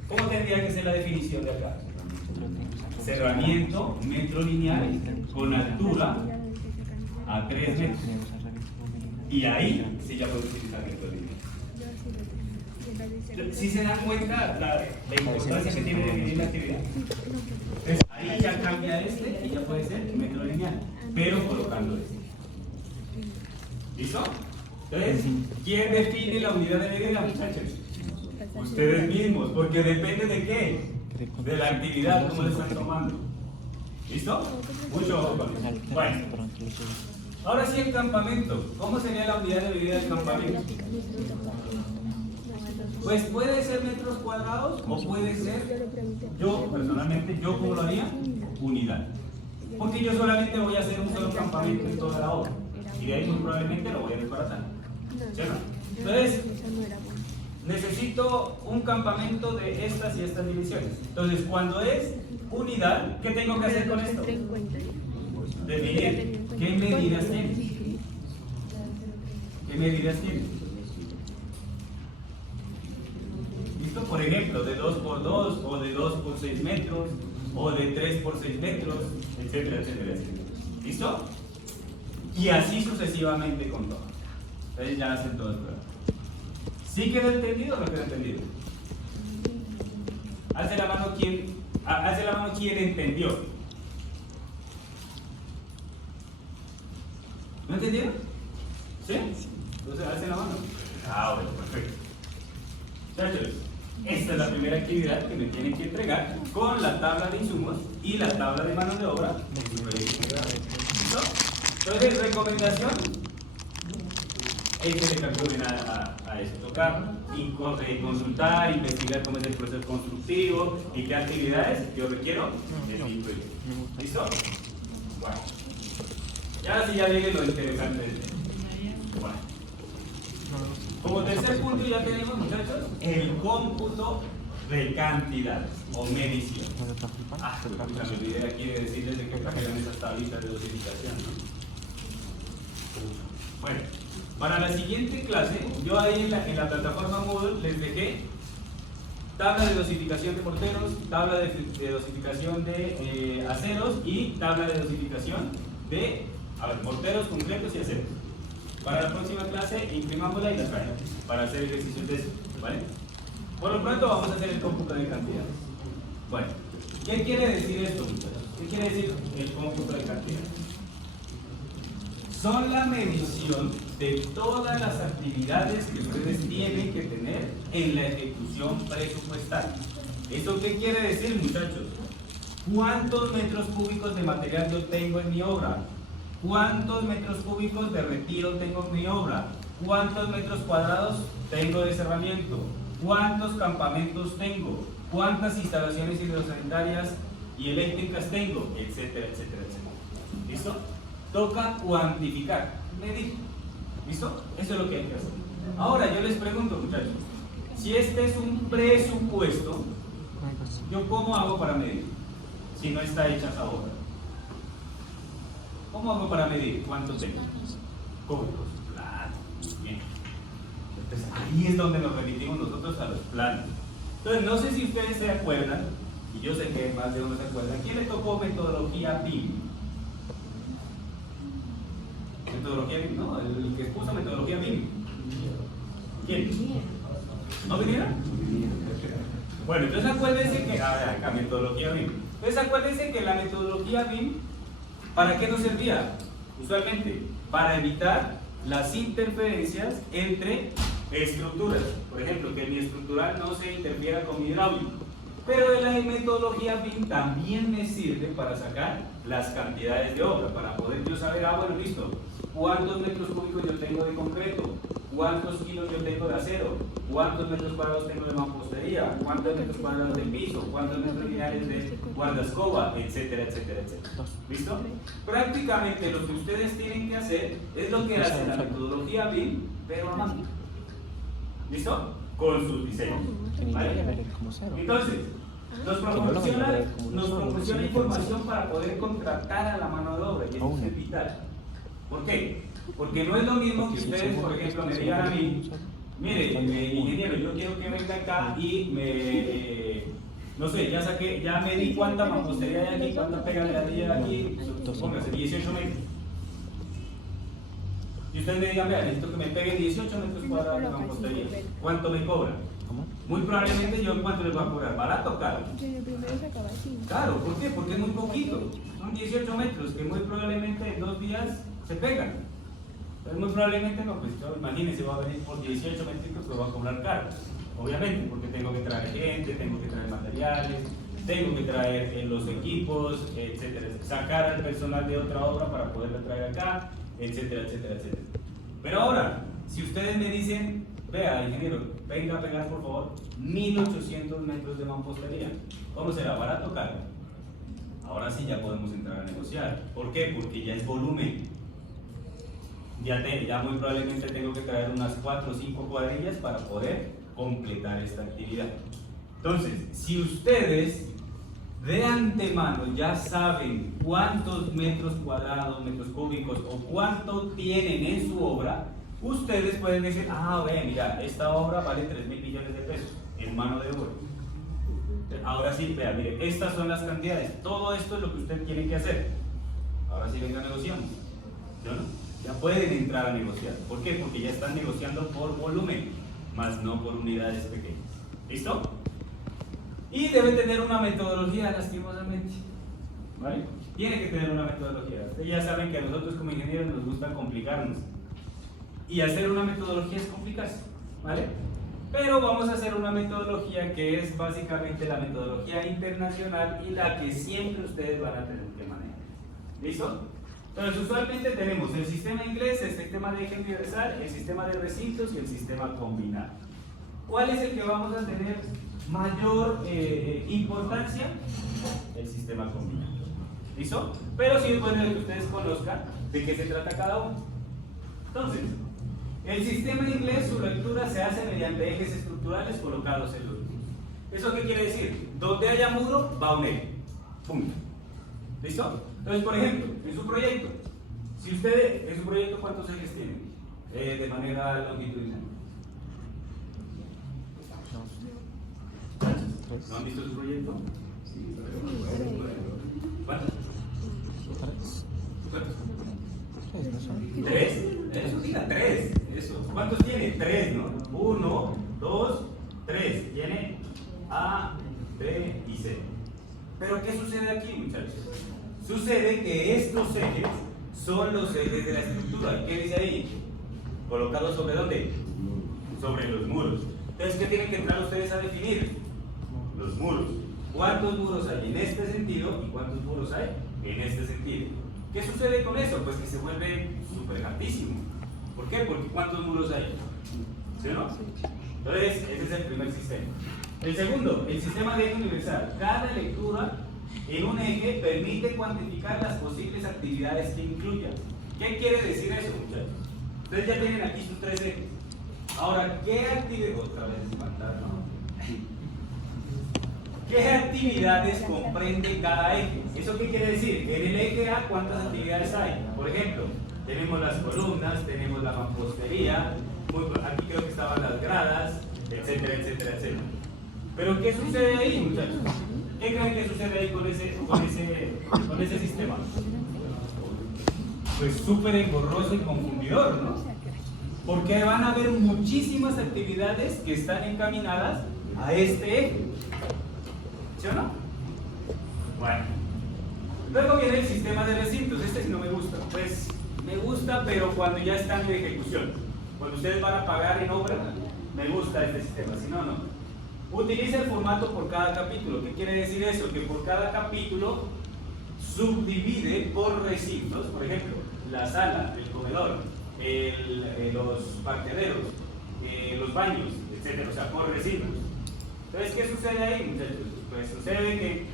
¿Cómo tendría que ser la definición de acá? Cerramiento metro lineal con altura a 3 metros. Y ahí sí ya puedo utilizar metro lineal. Si se dan cuenta la importancia que tiene definir la actividad. Entonces, ahí ya cambia este y ya puede ser metro lineal, pero colocando este. ¿Listo? Entonces, ¿quién define la unidad de medida, muchachos? Ustedes mismos, porque depende de qué, de la actividad, cómo le están tomando. ¿Listo? Mucho ojo con eso. Bueno, ahora sí el campamento. ¿Cómo sería la unidad de medida del campamento? Pues puede ser metros cuadrados o puede ser, yo personalmente, ¿yo cómo lo haría? Unidad. Porque yo solamente voy a hacer un solo campamento en toda la obra. Y de ahí muy probablemente lo voy a desbaratar. ¿Sí o no? Entonces, necesito un campamento de estas y estas dimensiones. Entonces, cuando es unidad, ¿qué tengo que hacer con esto? Definir. ¿Qué medidas tiene? ¿Qué medidas tiene? ¿Listo? Por ejemplo, de 2 por 2, o de 2 por 6 metros, o de 3 por 6 metros, etcétera, etcétera, etcétera. ¿Listo? Y así sucesivamente con todo. Entonces ya hacen todo el programa. ¿Sí quedó entendido o no quedó entendido? Alce la mano quien entendió. ¿No entendieron? ¿Sí? Entonces alce la mano. Bueno, perfecto. Muchachos, esta es la primera actividad que me tienen que entregar con la tabla de insumos y la tabla de mano de obra de su proyecto integral. ¿Listo? Entonces, recomendación, échenle calculen a eso, tocar, consultar, investigar cómo es el proceso constructivo y qué actividades yo requiero de mi proyecto. ¿Listo? Bueno. Y ahora sí ya viene lo interesante del tema. Bueno. Como tercer punto ya tenemos, muchachos, el cómputo de cantidades o medición. Me olvidé aquí de decirles de qué trajeron esas tablitas de dosificación, ¿no? Bueno, para la siguiente clase, yo ahí en la plataforma Moodle les dejé tabla de dosificación de morteros, tabla de dosificación de aceros y tabla de dosificación de morteros, concretos y aceros. Para la próxima clase imprimámosla y la traemos para hacer ejercicios de eso, ¿vale? Por lo pronto vamos a hacer el cómputo de cantidades. Bueno, ¿qué quiere decir esto, muchachos? ¿Qué quiere decir el cómputo de cantidades? Son la medición de todas las actividades que ustedes tienen que tener en la ejecución presupuestal. ¿Eso qué quiere decir, muchachos? ¿Cuántos metros cúbicos de material yo tengo en mi obra? ¿Cuántos metros cúbicos de retiro tengo en mi obra? ¿Cuántos metros cuadrados tengo de cerramiento? ¿Cuántos campamentos tengo? ¿Cuántas instalaciones hidrosanitarias y eléctricas tengo? Etcétera, etcétera, etcétera. ¿Listo? Toca cuantificar, medir. ¿Listo? Eso es lo que hay que hacer. Ahora yo les pregunto, muchachos, si este es un presupuesto, ¿yo cómo hago para medir? Si no está hecha esa obra. ¿Cómo hago para medir? ¿Cuánto tengo? Cúbicos. Claro. Bien. Entonces ahí es donde nos remitimos nosotros a los planos. Entonces no sé si ustedes se acuerdan, y yo sé que más de uno se acuerda, ¿quién le tocó metodología BIM? Metodología BIM, ¿no? El que puso metodología BIM. ¿Quién? ¿No vinieron? Bueno, entonces acuérdense que, la metodología BIM. Entonces acuérdense que la metodología BIM, ¿para qué nos servía? Usualmente, para evitar las interferencias entre estructuras. Por ejemplo, que mi estructural no se interfiera con mi hidráulico. Pero de la metodología BIM también me sirve para sacar las cantidades de obra, para poder yo saber, bueno, listo, cuántos metros cúbicos yo tengo de concreto, cuántos kilos yo tengo de acero, cuántos metros cuadrados tengo de mampostería, cuántos metros cuadrados de piso, cuántos metros lineales de guardaescoba, etcétera, etcétera, etcétera. ¿Listo? Prácticamente lo que ustedes tienen que hacer es lo que hace la metodología BIM, pero a mano. ¿Listo? Con sus diseños. ¿Vale? Entonces, nos proporciona información para poder contratar a la mano de obra, y eso es vital. ¿Por qué? Porque no es lo mismo que ustedes, por ejemplo, me digan a mí, mire, ingeniero, yo quiero que venga acá y no sé, ya me di cuánta mampostería hay aquí, cuánta pega de ladrillo hay aquí, póngase 18 metros. Y ustedes me digan, vea, necesito que me peguen 18 metros cuadrados de mampostería. ¿Cuánto me cobra? Muy probablemente yo, ¿cuánto les voy a cobrar? ¿Barato o caro? Claro, ¿por qué? Porque es muy poquito. Son 18 metros que muy probablemente en 2 días se pegan. Entonces muy probablemente no, pues yo, imagínense, va a venir por 18 metros que va a cobrar caro. Obviamente, porque tengo que traer gente, tengo que traer materiales, tengo que traer los equipos, etcétera, sacar al personal de otra obra para poderlo traer acá, etcétera, etcétera, etcétera. Pero ahora, si ustedes me dicen, vea, ingeniero, venga a pegar por favor 1800 metros de mampostería, ¿cómo será? ¿Barato o caro? Ahora sí ya podemos entrar a negociar. ¿Por qué? Porque ya es volumen. Ya muy probablemente tengo que traer unas 4 o 5 cuadrillas para poder completar esta actividad. Entonces, si ustedes de antemano ya saben cuántos metros cuadrados, metros cúbicos o cuánto tienen en su obra, ustedes pueden decir, ve, mira, esta obra vale 3.000 millones de pesos en mano de obra. Ahora sí, vea, mire, estas son las cantidades, todo esto es lo que usted tiene que hacer. Ahora sí, venga, negociamos. ¿Yo no? Ya pueden entrar a negociar. ¿Por qué? Porque ya están negociando por volumen, más no por unidades pequeñas. ¿Listo? Y debe tener una metodología, lastimosamente. ¿Vale? Tiene que tener una metodología. Ustedes ya saben que a nosotros como ingenieros nos gusta complicarnos. Y hacer una metodología es complicarse. ¿Vale? Pero vamos a hacer una metodología que es básicamente la metodología internacional y la que siempre ustedes van a tener que manejar. ¿Listo? Entonces, usualmente tenemos el sistema inglés, el sistema de eje universal, el sistema de recintos y el sistema combinado. ¿Cuál es el que vamos a tener mayor importancia? El sistema combinado. ¿Listo? Pero sí es bueno que ustedes conozcan de qué se trata cada uno. Entonces, el sistema inglés, su lectura se hace mediante ejes estructurales colocados en los muros. ¿Eso qué quiere decir? Donde haya muro, va un eje. Punto. ¿Listo? Entonces, por ejemplo, en su proyecto, si ustedes, en su proyecto, ¿cuántos ejes tienen? De manera longitudinal. ¿No han visto su proyecto? Sí. ¿Cuántos? ¿Tres? Eso, diga, tres. Eso. ¿Cuántos tiene? Tres, ¿no? 1, 2, 3. Tiene A, B y C. Pero ¿qué sucede aquí, muchachos? Sucede que estos ejes son los ejes de la estructura. ¿Qué dice ahí? ¿Colocados sobre dónde? Sobre los muros. Entonces, ¿qué tienen que entrar ustedes a definir? Los muros. ¿Cuántos muros hay en este sentido y cuántos muros hay en este sentido? ¿Qué sucede con eso? Pues que se vuelve súper altísimo. ¿Por qué? Porque ¿cuántos muros hay? ¿Sí o no? Entonces, ese es el primer sistema. El segundo, el sistema de eje universal. Cada lectura en un eje permite cuantificar las posibles actividades que incluya. ¿Qué quiere decir eso, muchachos? Ustedes ya tienen aquí sus tres ejes. Ahora, ¿qué actividades? Otra vez, ¿qué actividades comprende cada eje? ¿Eso qué quiere decir? En el eje A, ¿cuántas actividades hay? Por ejemplo, tenemos las columnas, tenemos la mampostería, aquí creo que estaban las gradas, etcétera, etcétera, etcétera. Pero ¿qué sucede ahí, muchachos? ¿Qué creen que sucede ahí con ese sistema? Pues súper engorroso y confundidor, ¿no? Porque van a haber muchísimas actividades que están encaminadas a este eje. ¿Sí o no? Bueno. Luego viene el sistema de recintos. Este sí no me gusta. Pues me gusta, pero cuando ya están en ejecución. Cuando ustedes van a pagar en obra, me gusta este sistema. Si no, no. Utiliza el formato por cada capítulo. ¿Qué quiere decir eso? Que por cada capítulo subdivide por recintos. Por ejemplo, la sala, el comedor, los parqueaderos, los baños, etcétera. O sea, por recintos. Entonces, ¿qué sucede ahí, muchachos? Pues sucede que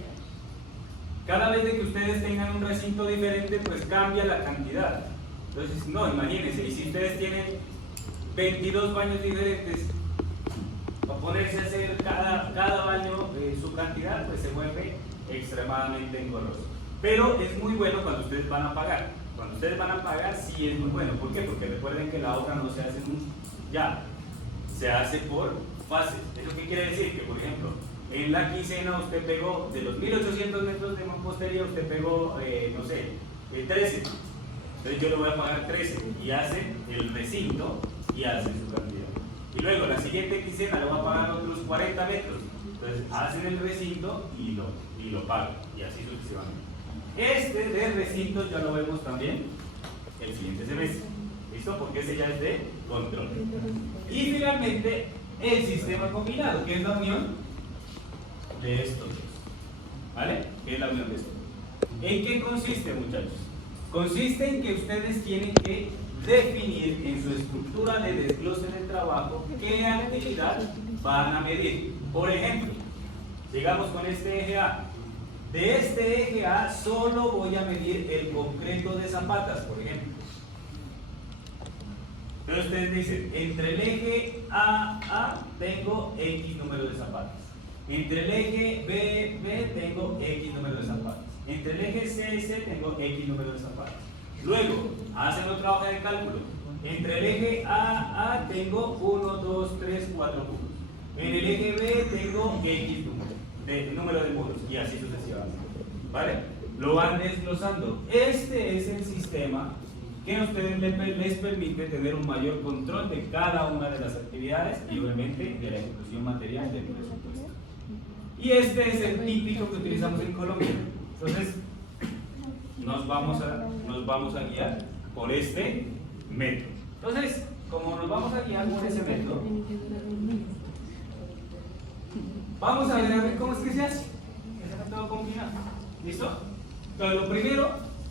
cada vez que ustedes tengan un recinto diferente, pues cambia la cantidad. Entonces, no, imagínense, y si ustedes tienen 22 baños diferentes, para ponerse a hacer cada baño su cantidad, pues se vuelve extremadamente engorroso. Pero es muy bueno cuando ustedes van a pagar. Cuando ustedes van a pagar, sí es muy bueno. ¿Por qué? Porque recuerden que la obra no se hace ya, se hace por fases. ¿Eso qué quiere decir? Que, por ejemplo, en la quincena usted pegó de los 1800 metros de mampostería, usted pegó, no sé, 13. Entonces yo le voy a pagar 13 y hace el recinto y hace su cantidad. Y luego la siguiente quincena le va a pagar otros 40 metros. Entonces hacen el recinto y lo pagan. Y así sucesivamente. Este de recintos ya lo vemos también el siguiente semestre. ¿Listo? Porque ese ya es de control. Y finalmente el sistema combinado, que es la unión de estos dos. ¿Vale? ¿Qué es la unión de estos dos? ¿En qué consiste, muchachos? Consiste en que ustedes tienen que definir en su estructura de desglose de trabajo qué actividad van a medir. Por ejemplo, sigamos con este eje A. De este eje A solo voy a medir el concreto de zapatas, por ejemplo. Pero ustedes dicen, entre el eje A tengo X número de zapatas. Entre el eje B tengo X número de zapatas. Entre el eje C tengo X número de zapatas. Luego, hacen otra hoja de cálculo. Entre el eje A tengo 1, 2, 3, 4 muros. En el eje B tengo X número de muros. Y así sucesivamente. ¿Vale? Lo van desglosando. Este es el sistema que a ustedes les permite tener un mayor control de cada una de las actividades y obviamente de la ejecución material del presupuesto. Y este es el típico que utilizamos en Colombia. Entonces, nos vamos a guiar por este método. Entonces, como nos vamos a guiar por ese método, vamos a ver cómo es que se hace. Ese método combinado. ¿Listo? Entonces,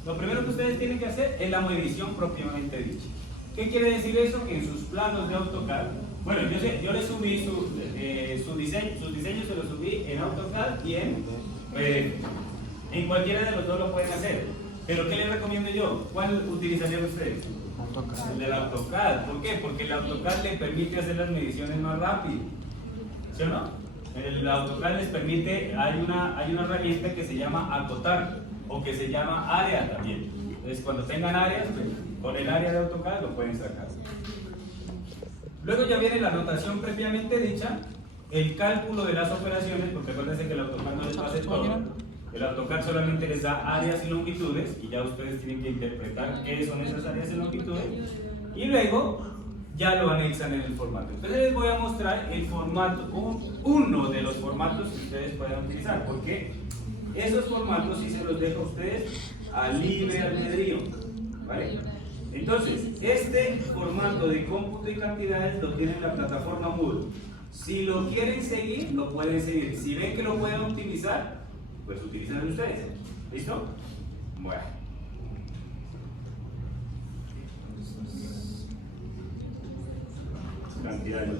lo primero que ustedes tienen que hacer es la medición propiamente dicha. ¿Qué quiere decir eso? Que en sus planos de AutoCAD, bueno, yo les subí sus diseños se los subí en AutoCAD y en cualquiera de los dos lo pueden hacer. Pero ¿qué les recomiendo yo? ¿Cuál utilizarían ustedes? AutoCAD. El del AutoCAD. ¿Por qué? Porque el AutoCAD le permite hacer las mediciones más rápido. ¿Sí o no? El AutoCAD les permite, hay una herramienta que se llama acotar o que se llama área también. Entonces cuando tengan áreas, pues, con el área de AutoCAD lo pueden sacar. Luego ya viene la anotación previamente dicha, el cálculo de las operaciones, porque acuérdense que el AutoCAD no les va a hacer todo. El AutoCAD solamente les da áreas y longitudes y ya ustedes tienen que interpretar qué son esas áreas y longitudes y luego ya lo anexan en el formato. Entonces les voy a mostrar el formato, uno de los formatos que ustedes puedan utilizar, porque esos formatos sí se los dejo a ustedes a libre albedrío, ¿vale? Entonces, este formato de cómputo y cantidades lo tiene en la plataforma Moodle. Si lo quieren seguir, lo pueden seguir. Si ven que lo pueden optimizar, pues utilizan ustedes. ¿Listo? Bueno. Cantidades.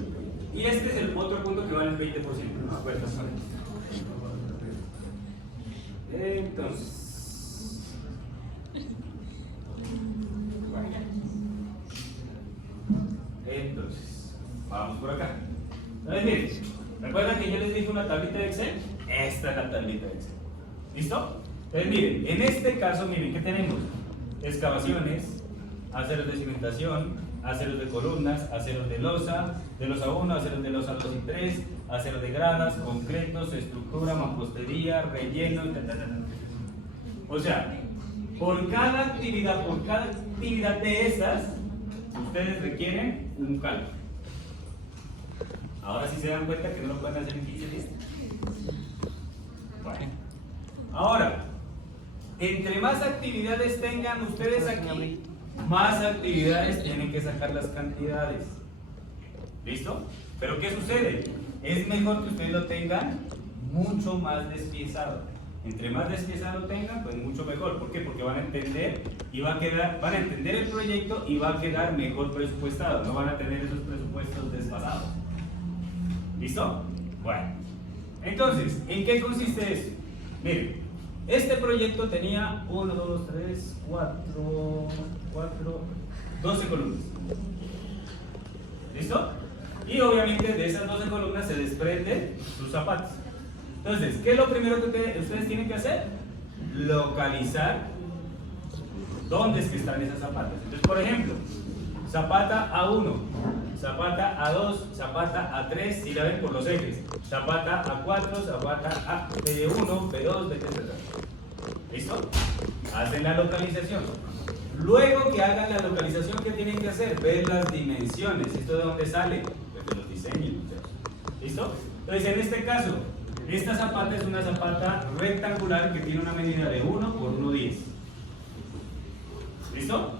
Y este es el otro punto que vale el 20%. ¿No? Pues, entonces. Bueno. Entonces, vamos por acá. Entonces, miren, ¿recuerdan que yo les dije una tablita de Excel? Esta es la tablita de Excel. ¿Listo? Entonces, miren, en este caso, miren, ¿qué tenemos? Excavaciones, aceros de cimentación, aceros de columnas, aceros de losa 1, aceros de losa 2 y 3, aceros de gradas, concretos, estructura, mampostería, relleno, O sea, por cada actividad de estas, ustedes requieren un cálculo. Ahora sí se dan cuenta que no lo pueden hacer en 15 días. Bueno. Ahora, entre más actividades tengan ustedes aquí, más actividades tienen que sacar las cantidades. ¿Listo? Pero ¿qué sucede? Es mejor que ustedes lo tengan mucho más despiezado. Entre más despiezado lo tengan, pues mucho mejor. ¿Por qué? Porque van a entender y van a entender el proyecto y va a quedar mejor presupuestado. No van a tener esos presupuestos desfasados. ¿Listo? Bueno. Entonces, ¿en qué consiste esto? Miren, este proyecto tenía 1, 2, 3, 4, 12 columnas. ¿Listo? Y obviamente de esas 12 columnas se desprenden sus zapatos. Entonces, ¿qué es lo primero que ustedes tienen que hacer? Localizar dónde es que están esas zapatas. Entonces, por ejemplo, zapata A1, zapata A2, zapata A3, si la ven por los ejes, zapata A4, zapata B1, B2, B3, etc. ¿Listo? Hacen la localización. Luego que hagan la localización, ¿qué tienen que hacer? Ver las dimensiones. ¿Esto de dónde sale? Pues de los diseños, muchachos. ¿Listo? Entonces, en este caso, esta zapata es una zapata rectangular que tiene una medida de 1 por 1,10. ¿Listo?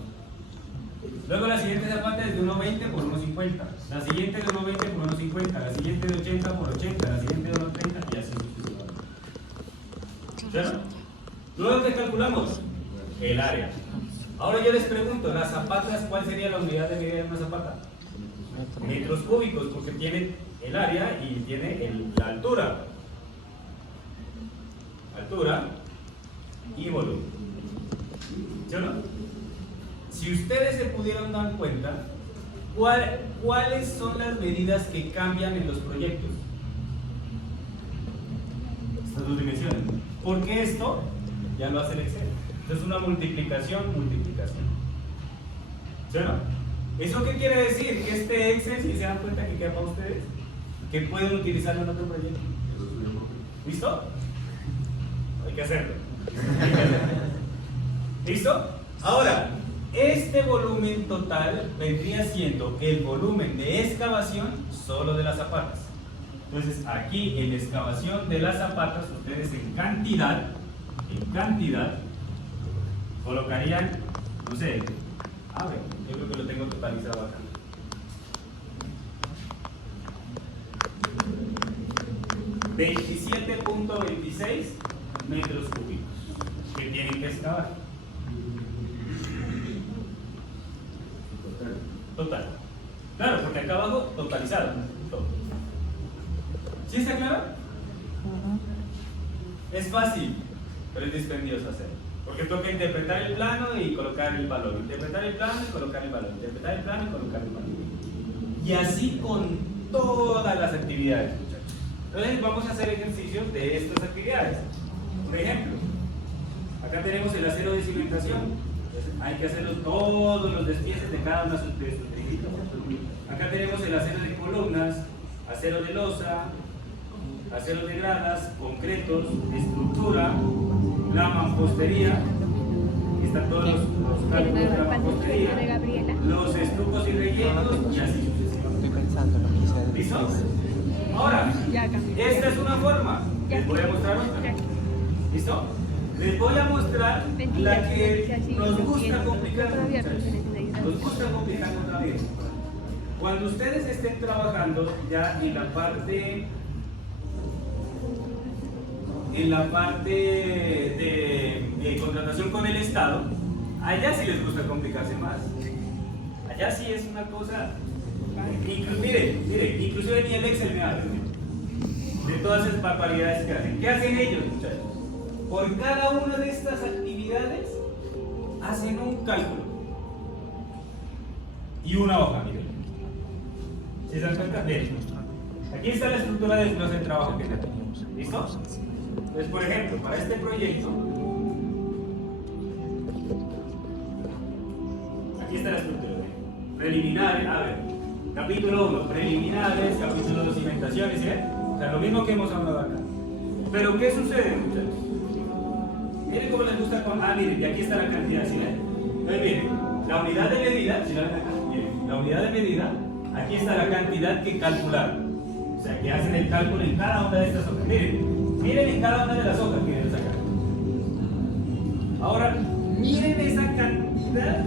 Luego la siguiente zapata es de 1,20 por 1,50. La siguiente de 1,20 por 1,50. La siguiente de 80 por 80. La siguiente de 1,30 y así sucesivamente. ¿Cierto? Luego que calculamos el área. Ahora yo les pregunto, las zapatas, ¿cuál sería la unidad de medida de una zapata? Metros cúbicos, porque tienen el área y tiene la altura. Altura y volumen. ¿Sí o no? Si ustedes se pudieran dar cuenta, ¿cuáles son las medidas que cambian en los proyectos? Estas dos dimensiones. Porque esto ya lo hace el Excel. Entonces una multiplicación. ¿Sí o no? ¿Eso qué quiere decir? Que este Excel, si se dan cuenta que queda para ustedes, que pueden utilizarlo en otro proyecto. ¿Listo? Hay que hacerlo. ¿Listo? Ahora, este volumen total vendría siendo el volumen de excavación solo de las zapatas. Entonces, aquí en excavación de las zapatas, ustedes en cantidad, colocarían, no sé, a ver, yo creo que lo tengo totalizado acá. $27.26 metros cúbicos que tienen que excavar. Total. Claro, porque acá abajo totalizado. Todo. ¿Sí está claro? Es fácil, pero es dispendioso hacerlo. Porque toca interpretar el plano y colocar el valor. Interpretar el plano y colocar el valor. Interpretar el plano y colocar el valor. Y así con todas las actividades, muchachos. Entonces vamos a hacer ejercicios de estas actividades. Por ejemplo, acá tenemos el acero de cimentación. Entonces, hay que hacerlo todos los despieces de cada una de sus trijitos. Acá tenemos el acero de columnas, acero de losa, acero de gradas, concretos, estructura, la mampostería. Aquí están todos los cálculos de la mampostería, los estucos y rellenos y así sucesivamente. Estoy pensando lo que hice de ¿Listo? Ahora, esta es una forma. Les voy a mostrar otra. ¿Listo? Les voy a mostrar la que nos gusta complicar, muchachos. Nos gusta complicar otra vez. Cuando ustedes estén trabajando ya en la parte de contratación con el Estado, allá sí les gusta complicarse más. Allá sí es una cosa. Mire, inclusive ni el Excel me habla de todas esas barbaridades que hacen. ¿Qué hacen ellos, muchachos? Por cada una de estas actividades hacen un cálculo y una hoja, miren. ¿Sí se dan cuenta? Bien. Aquí está la estructura del desglose de trabajo que tenemos. ¿Listo? Entonces, por ejemplo, para este proyecto, aquí está la estructura. Preliminares, a ver, capítulo 1, preliminares, capítulo 2, cimentaciones, ¿eh? O sea, lo mismo que hemos hablado acá. Pero, ¿qué sucede, muchachos? Miren cómo les gusta con. Miren, y aquí está la cantidad, ¿sí ven? Entonces, miren, la unidad de medida, ¿sí la ven acá? Miren, la unidad de medida, aquí está la cantidad que calcular. sea, que hacen el cálculo en cada una de estas hojas. Miren en cada una de las hojas que vienen acá. Ahora, miren esa cantidad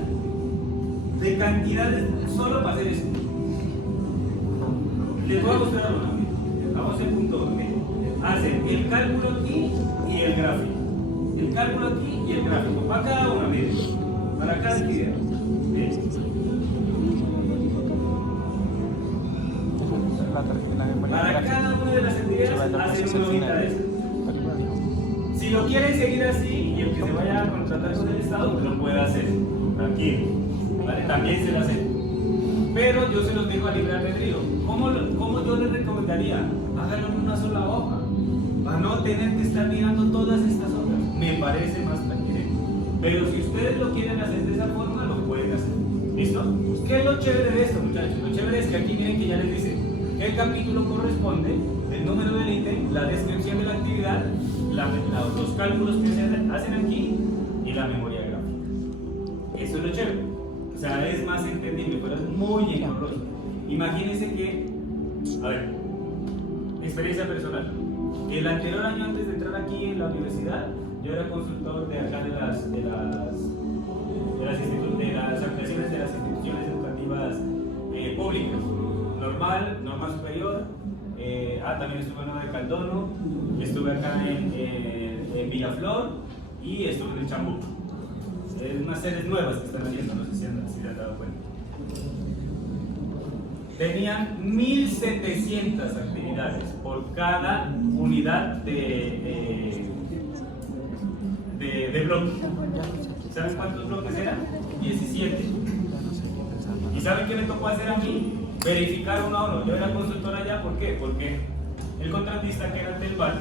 de cantidades solo para hacer esto. Les voy a mostrar algo. Vamos al punto 1. Hacen el cálculo aquí y el gráfico. El cálculo aquí y el gráfico. Para cada una, miren. Para cada actividad. Para cada una de las actividades hacen una unidad de estas. Si lo quieren seguir así y el que se vaya a contratar con el Estado, pues lo puede hacer. Tranquilo. ¿Vale? También se lo hace. Pero yo se los dejo a libre albedrío. ¿Cómo yo les recomendaría? Háganlo en una sola hoja. Para no tener que estar mirando todas estas hojas. Me parece más tranquilo. Pero si ustedes lo quieren hacer de esa forma, lo pueden hacer. ¿Listo? ¿Qué es lo chévere de esto, muchachos? Lo chévere es que aquí miren que ya les dice qué capítulo corresponde, el número del ítem, la descripción de la actividad, los cálculos que se hacen aquí y la memoria gráfica. Eso es lo chévere. O sea, es más entendible, pero es muy engorroso. Imagínense que, a ver, experiencia personal. El anterior año antes de entrar aquí en la universidad, yo era consultor de acá de las ampliaciones de las instituciones educativas públicas. Normal superior, también estuve en Nueva de Caldono, estuve acá en Villaflor y estuve en el Chambú. Unas sedes nuevas que están haciendo, no sé si se han dado cuenta. Tenían 1700 actividades por cada unidad de bloque. ¿Saben cuántos bloques eran? 17. ¿Y saben qué me tocó hacer a mí? Verificar uno a uno. Yo era consultor allá, ¿por qué? Porque el contratista, que era del BAN,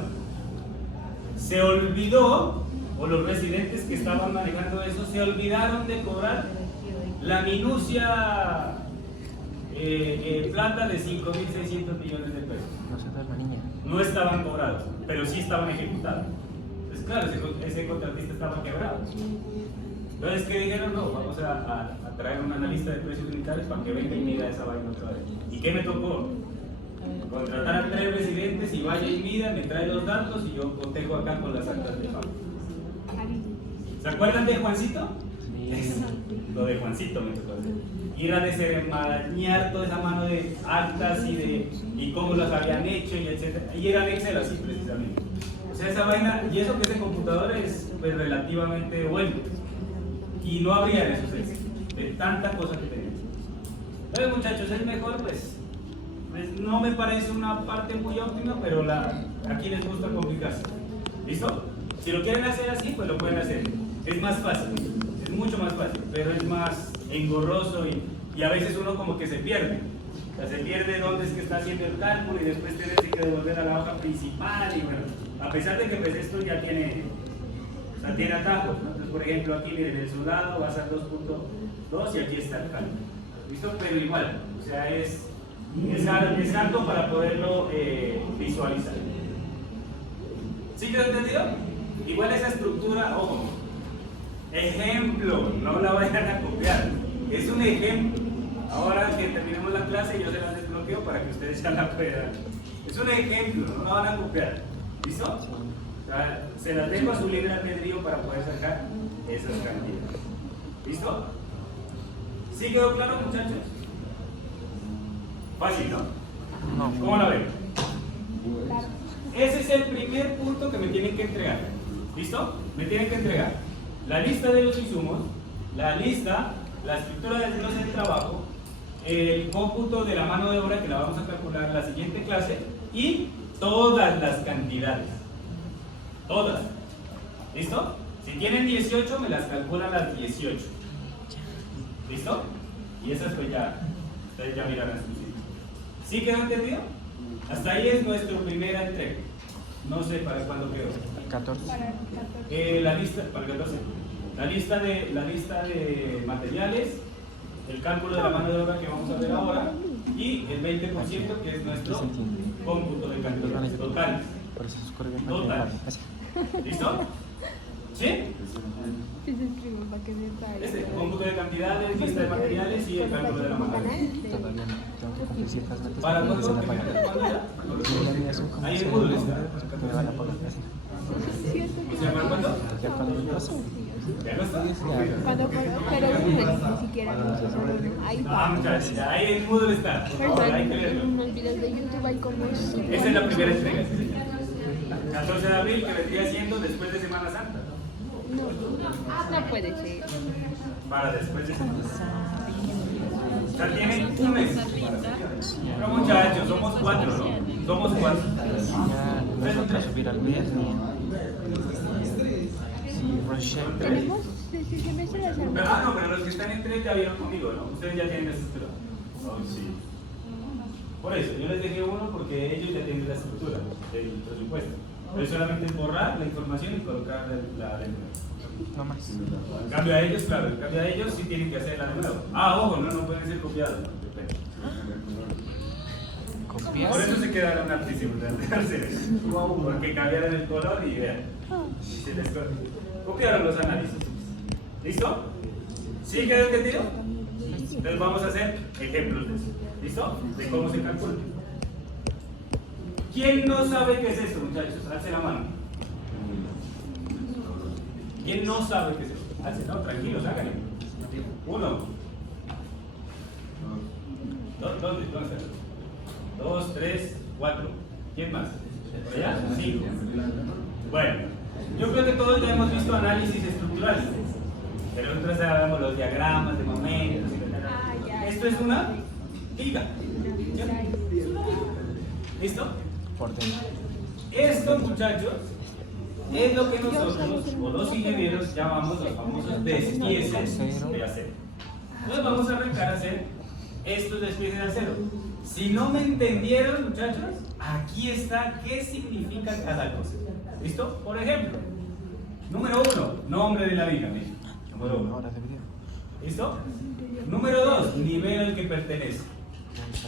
se olvidó, o los residentes que estaban manejando eso, se olvidaron de cobrar la minucia plata de 5.600 millones de pesos. No estaban cobrados, pero sí estaban ejecutados. Entonces, claro, ese contratista estaba quebrado. Entonces, ¿qué dijeron? No, vamos a traer un analista de precios unitarios para que venga y mida esa vaina otra vez. ¿Y qué me tocó? Contratar a 3 residentes y vaya y mida, me trae los datos y yo cotejo acá con las actas de pago. ¿Se acuerdan de Juancito? Sí. Lo de Juancito me tocó hacer. Ir a desenmarañar toda esa mano de actas y cómo las habían hecho y etcétera. Y era en Excel así precisamente. O sea, esa vaina, y eso que ese computador es pues, relativamente bueno. Y no habría esos de tanta cosa que tenemos. Entonces, muchachos, es mejor, pues no me parece una parte muy óptima, pero aquí les gusta complicarse. ¿Listo? Si lo quieren hacer así, pues lo pueden hacer. Es más fácil, es mucho más fácil, pero es más engorroso y a veces uno como que se pierde. O sea, se pierde dónde es que está haciendo el cálculo y después tener que devolver a la hoja principal. Y bueno, a pesar de que pues esto ya tiene atajos, ¿no? Entonces, por ejemplo, aquí miren, el soldado va a ser 2.2 y aquí está el cálculo. ¿Listo? Pero igual, o sea, es harto para poderlo visualizar. ¿Sí quedó entendido? Igual esa estructura, ojo, ejemplo, no la vayan a copiar, es un ejemplo. Ahora que terminemos la clase yo se las desbloqueo para que ustedes ya la puedan. Es un ejemplo, no la van a copiar. ¿Listo? O sea, se las dejo a su libre albedrío para poder sacar esas cantidades. ¿Listo? ¿Sí quedó claro, muchachos? Fácil, ¿no? No. ¿Cómo la ven? Ese es el primer punto que me tienen que entregar. ¿Listo? Me tienen que entregar la lista de los insumos, la lista, la estructura del desglose de trabajo, el cómputo de la mano de obra que la vamos a calcular en la siguiente clase y todas las cantidades. Todas. ¿Listo? Si tienen 18, me las calculan las 18. ¿Listo? Y esas pues ya, ustedes ya mirarán sus sitios. ¿Sí quedó entendido? Hasta ahí es nuestra primera entrega. No sé para cuándo quedó. El 14. La lista, para el 14. La lista de materiales, el cálculo de la mano de obra que vamos a ver ahora y el 20% que es nuestro cómputo de cantidades totales. Total. ¿Listo? ¿Sí? Este, cómputo de cantidades, lista de materiales y el cálculo de la mano. Todavía no. Tengo que cumplir ciertas metas ¿Para para que se cuándo? la paguen. Y la mía son como Ahí en 6 Moodle meses está. que me van a pagar. O sea, ¿para cuándo? Ya cuando me pase. ¿Ya no está? Pero ni siquiera ahí Ah, muchachos, ahí en Moodle está. Por favor, hay que en leerlo. unos videos de YouTube hay como Esa es la primera entrega. 14 de abril, que vendría siendo después de Semana Santa. no puede ser. Para después de Semana Santa. O sea, tienen un mes. Pero muchachos, somos 4, ¿no? Somos 4. Ya no me falta subir al mes ni. Sí, Rochelle. Tenemos desde el semestre de Pero, no, pero los que están en 3 ya vieron conmigo, ¿no? Ustedes ya tienen la estructura. Oh, sí. Por eso, yo les dejé uno porque ellos ya tienen la estructura del presupuesto. Pero es solamente borrar la información y colocar la de nuevo. No más. En cambio a ellos, claro, en cambio a ellos sí tienen que hacerla de nuevo. Ah, ojo, no pueden ser copiados. No, depende. ¿Copias? Por eso se quedaron altísimos, porque cambiaron el color y vean. Y se les copiaron los análisis. ¿Listo? ¿Sí quedó entendido? Entonces vamos a hacer ejemplos de eso. ¿Listo? De cómo se calcula. ¿Quién no sabe qué es esto, muchachos? Alce la mano. ¿Quién no sabe qué es esto? Alce, no, tranquilos, háganlo. 1. ¿Dónde? 2, 3, 4. ¿Quién más? ¿Por allá? 5. Bueno, yo creo que todos ya hemos visto análisis estructural. Pero nosotros sabemos los diagramas de momentos. Esto es una viga. ¿Sí? ¿Listo? Por dentro. Esto, muchachos, es lo que nosotros, o los ingenieros, llamamos los famosos despieces de acero. Entonces vamos a arrancar a hacer estos despieces de acero. Si no me entendieron, muchachos, aquí está qué significa cada cosa. ¿Listo? Por ejemplo, número 1, nombre de la viga. Número 1. Horas de video. ¿Listo? Número 2, nivel al que pertenece.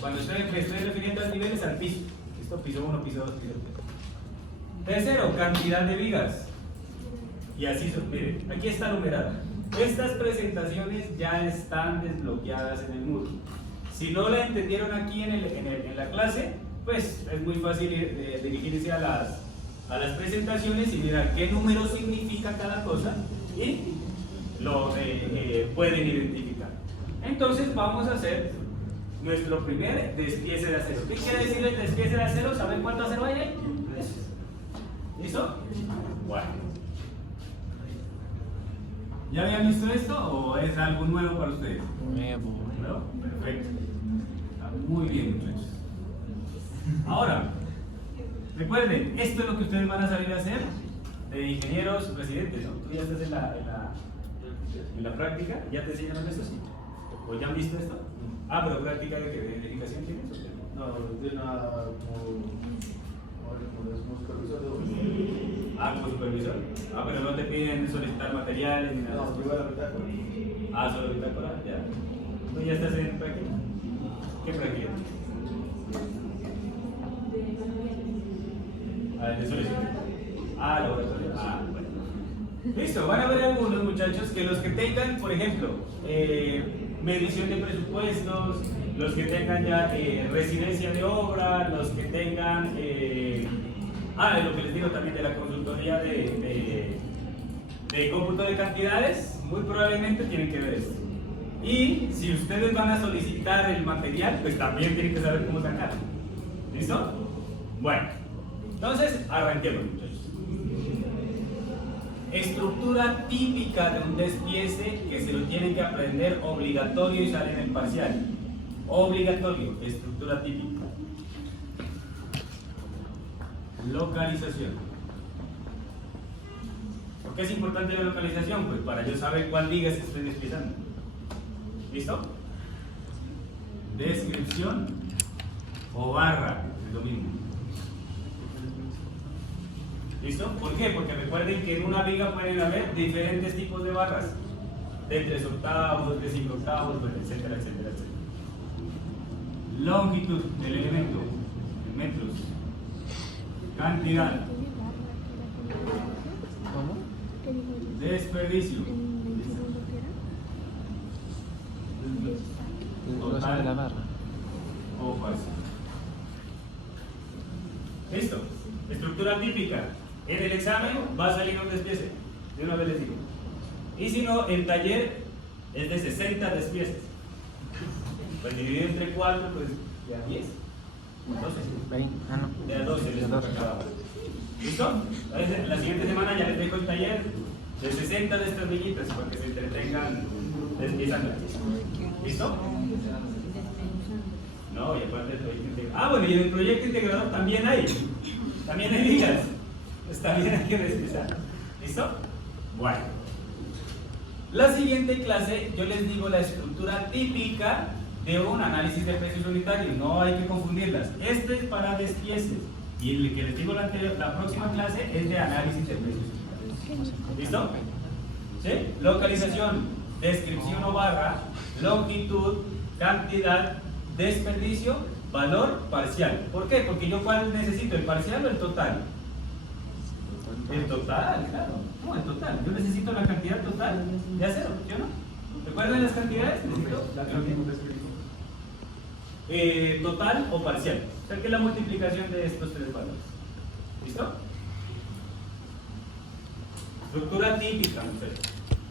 Cuando me estoy refiriendo al nivel es al piso. ¿Listo? Piso 1, piso 2, piso 3. Tercero, cantidad de vigas. Y así son. Miren, aquí está numerada. Estas presentaciones ya están desbloqueadas en el Moodle. Si no la entendieron aquí en la clase, pues es muy fácil dirigirse a las presentaciones y mirar qué número significa cada cosa y lo pueden identificar. Entonces vamos a hacer nuestro primer despiece de acero. ¿Qué quiere decir el despiece de acero? ¿Saben cuánto acero hay ahí? ¿Listo? Bueno. ¿Ya habían visto esto o es algo nuevo para ustedes? Nuevo. ¿Nuevo? Perfecto. Está muy bien, muchachos. Ahora, recuerden, esto es lo que ustedes van a salir a hacer de ingenieros residentes, ¿no? Tú ya estás en la práctica, ¿ya te enseñaron esto? Sí. ¿O ya han visto esto? Ah, pero práctica de qué, de edificación tienes o qué? No, de una como supervisor de obra. Ah, como supervisor. Ah, pero no te piden solicitar materiales ni nada. No, llevar la bitácora. Ah, solo bitácora, ya. ¿Tú ya estás en práctica? ¿Qué práctica? Ah, de solicitud. Ah, laboratorio. Ah, bueno. Listo, van a ver algunos muchachos que los que tengan, por ejemplo, medición de presupuestos, los que tengan ya residencia de obra, los que tengan, lo que les digo también de la consultoría de cómputo de cantidades, muy probablemente tienen que ver esto. Y si ustedes van a solicitar el material, pues también tienen que saber cómo sacarlo. ¿Listo? Bueno, entonces arranquemos, muchachos. Estructura típica de un despiece que se lo tienen que aprender obligatorio y sale en el parcial. Obligatorio, estructura típica. Localización. ¿Por qué es importante la localización? Pues para yo saber cuál vigas estoy despiezando. ¿Listo? Descripción o barra, es lo mismo. ¿Listo? ¿Por qué? Porque recuerden que en una viga pueden haber diferentes tipos de barras. De 3 octavos, de 5 octavos, etcétera, etcétera, etcétera. Longitud del elemento, en metros. Cantidad. ¿Cómo? desperdicio. ¿El segundo qué era? El grosor de la barra. O parcial. Listo. Estructura típica. En el examen va a salir un despiece. De una vez les digo. Y si no, el taller es de 60 despieces. Pues dividido entre 4, pues ya 10. 12. 20. Ah, no. De 12 les toca cada uno. ¿Listo? Entonces, la siguiente semana ya les dejo el taller de 60 de estas villitas para que se entretengan despiezando. ¿Listo? No, y aparte del proyecto integrador. Ah, bueno, y en el proyecto integrador también hay vigas. Pues también hay que despiezar. ¿Listo? Bueno. La siguiente clase, yo les digo la estructura típica de un análisis de precios unitarios. No hay que confundirlas. Este es para despieces. Y el que les digo la próxima clase es de análisis de precios unitarios. ¿Listo? ¿Sí? Localización, descripción o barra, longitud, cantidad, desperdicio, valor parcial. ¿Por qué? Porque yo cuál necesito, el parcial o el total. El total, claro. No, el total. Yo necesito la cantidad total de acero, ¿sí o no? ¿Recuerdan las cantidades? Necesito la cantidad. Total o parcial. O sea que es la multiplicación de estos tres valores. ¿Listo? Estructura típica, muchachos.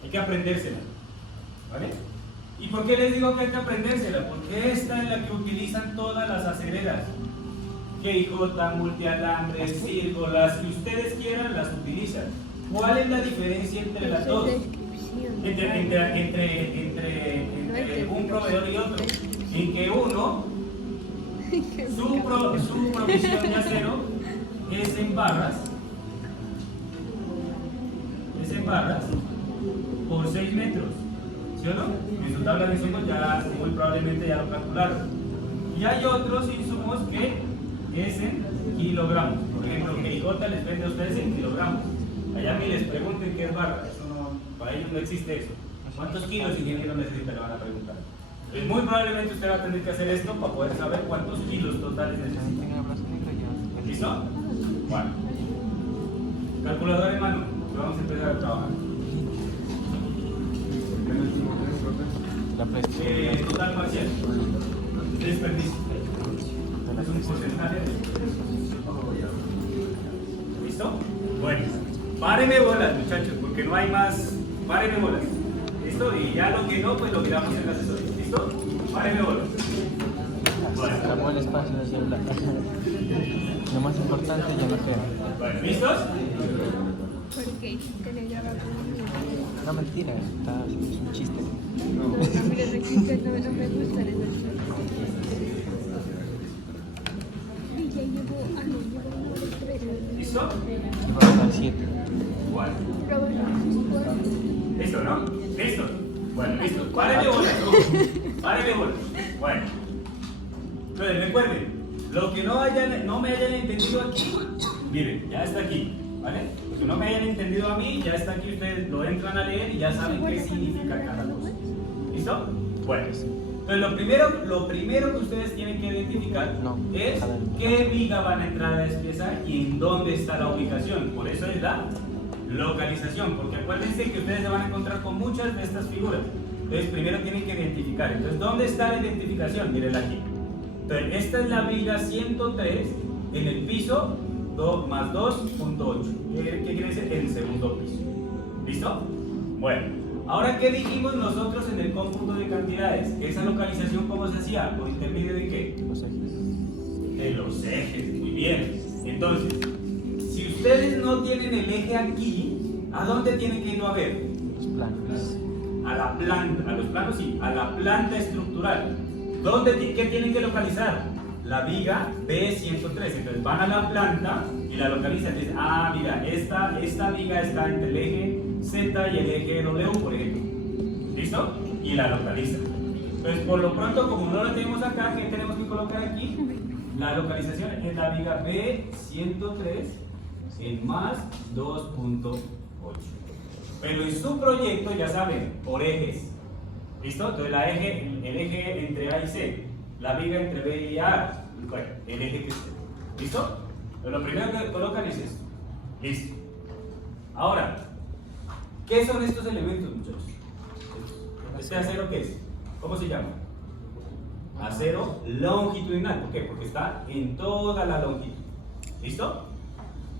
Hay que aprendérsela. ¿Vale? ¿Y por qué les digo que hay que aprendérsela? Porque esta es la que utilizan todas las acereras. GIJ, multialambres, Cirgo, las que ustedes quieran las utilizan. ¿Cuál es la diferencia entre las dos? Entre un proveedor y otro. En que uno, su provisión de acero es en barras por 6 metros. ¿Sí o no? En su tabla de insumos ya muy probablemente ya lo calcularon. Y hay otros insumos que es en kilogramos. Por ejemplo, GIJ les vende a ustedes en kilogramos. Allá ni les pregunten qué es barra. Eso no, para ellos no existe eso. ¿Cuántos kilos ingeniero necesita? Le van a preguntar. Pues muy probablemente usted va a tener que hacer esto para poder saber cuántos kilos totales necesita. ¿Listo? Bueno. Calculador en mano. Vamos a empezar a trabajar. La presión. Total parcial. Desperdicio. Es un porcentaje. ¿Listo? Bueno. Párenme bolas, muchachos, porque no hay más. Párenme bolas. ¿Listo? Y ya lo que no, pues lo miramos en la asesoría. ¿Listo? Párenme bolas. Se acabó el espacio de celular. Lo más importante ya no queda. Bueno, ¿listos? Porque telegrama conmigo. No, mentira, es un chiste. No, mira, no existe, no me gusta eso. Y ya llevo una hora y 3. ¿Listo? Y va a dar 7. Bueno. Probablemente. ¿Listo, no? ¿Listo? Bueno, listo. Párenme bolas. Párenme bolas. Bueno. Entonces, recuerden, lo que no me hayan entendido aquí, miren, ya está aquí, ¿vale? Lo que no me hayan entendido a mí, ya está aquí, ustedes lo entran a leer y ya saben qué significa cada cosa. ¿Listo? Bueno. Entonces, lo primero que ustedes tienen que identificar es qué viga van a entrar a despiezar y en dónde está la ubicación. Por eso es la localización, porque acuérdense que ustedes se van a encontrar con muchas de estas figuras. Entonces, primero tienen que identificar. Entonces, ¿dónde está la identificación? Mírenla aquí. Entonces, esta es la viga 103 en el piso 2 más 2.8. ¿Qué quiere decir? En el segundo piso. ¿Listo? Bueno, ahora, ¿qué dijimos nosotros en el cómputo de cantidades? ¿Esa localización cómo se hacía? ¿Por intermedio de qué? Los ejes. De los ejes, muy bien. Entonces, si ustedes no tienen el eje aquí, ¿a dónde tienen que irlo a ver? Los planos. A la planta, a los planos sí, a la planta estructural. ¿Qué tienen que localizar? La viga B103. Entonces van a la planta y la localizan. Dicen, ah, mira, esta viga está entre el eje Z y el eje W, por ejemplo. ¿Listo? Y la localizan. Entonces, por lo pronto, como no la tenemos acá, ¿qué tenemos que colocar aquí? La localización es la viga B103 en más 2.8. Pero en su proyecto, ya saben, por ejes. ¿Listo? Entonces el eje entre A y C, la viga entre B y A, bueno, el eje que esté. ¿Listo? Pero lo primero que colocan es esto. Listo. Ahora, ¿Qué son estos elementos, muchachos? ¿Este acero qué es? ¿Cómo se llama? Acero longitudinal. ¿Por qué? Porque está en toda la longitud. ¿Listo?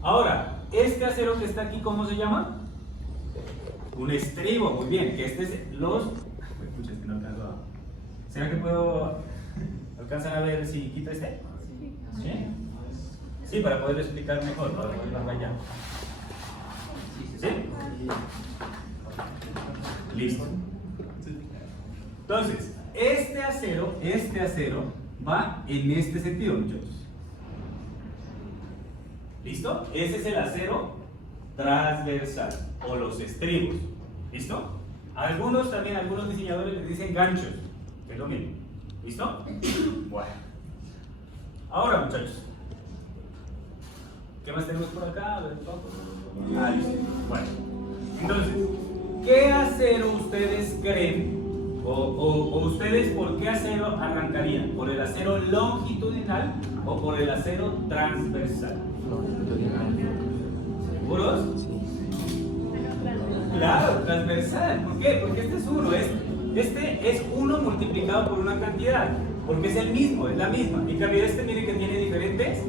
Ahora, este acero que está aquí, ¿cómo se llama? Un estribo. Muy bien, que este es los... Escucha, es que no alcanzo a... ¿Será que puedo alcanzar a ver si quito este? ¿Sí? Sí, para poder explicar mejor, para poder más allá. ¿Sí? Listo. Entonces, este acero va en este sentido, muchachos. ¿Listo? Ese es el acero transversal o los estribos. ¿Listo? Algunos diseñadores les dicen ganchos, que es lo mismo. ¿Listo? Bueno. Ahora, muchachos, ¿qué más tenemos por acá? A ver, ah, listo. Bueno, entonces, ¿qué acero ustedes creen o ustedes por qué acero arrancarían? ¿Por el acero longitudinal o por el acero transversal? ¿Seguros? Claro, transversal. ¿Por qué? Porque este es uno. Este es uno multiplicado por una cantidad. Porque es el mismo, es la misma. En cambio, este miren que tiene diferentes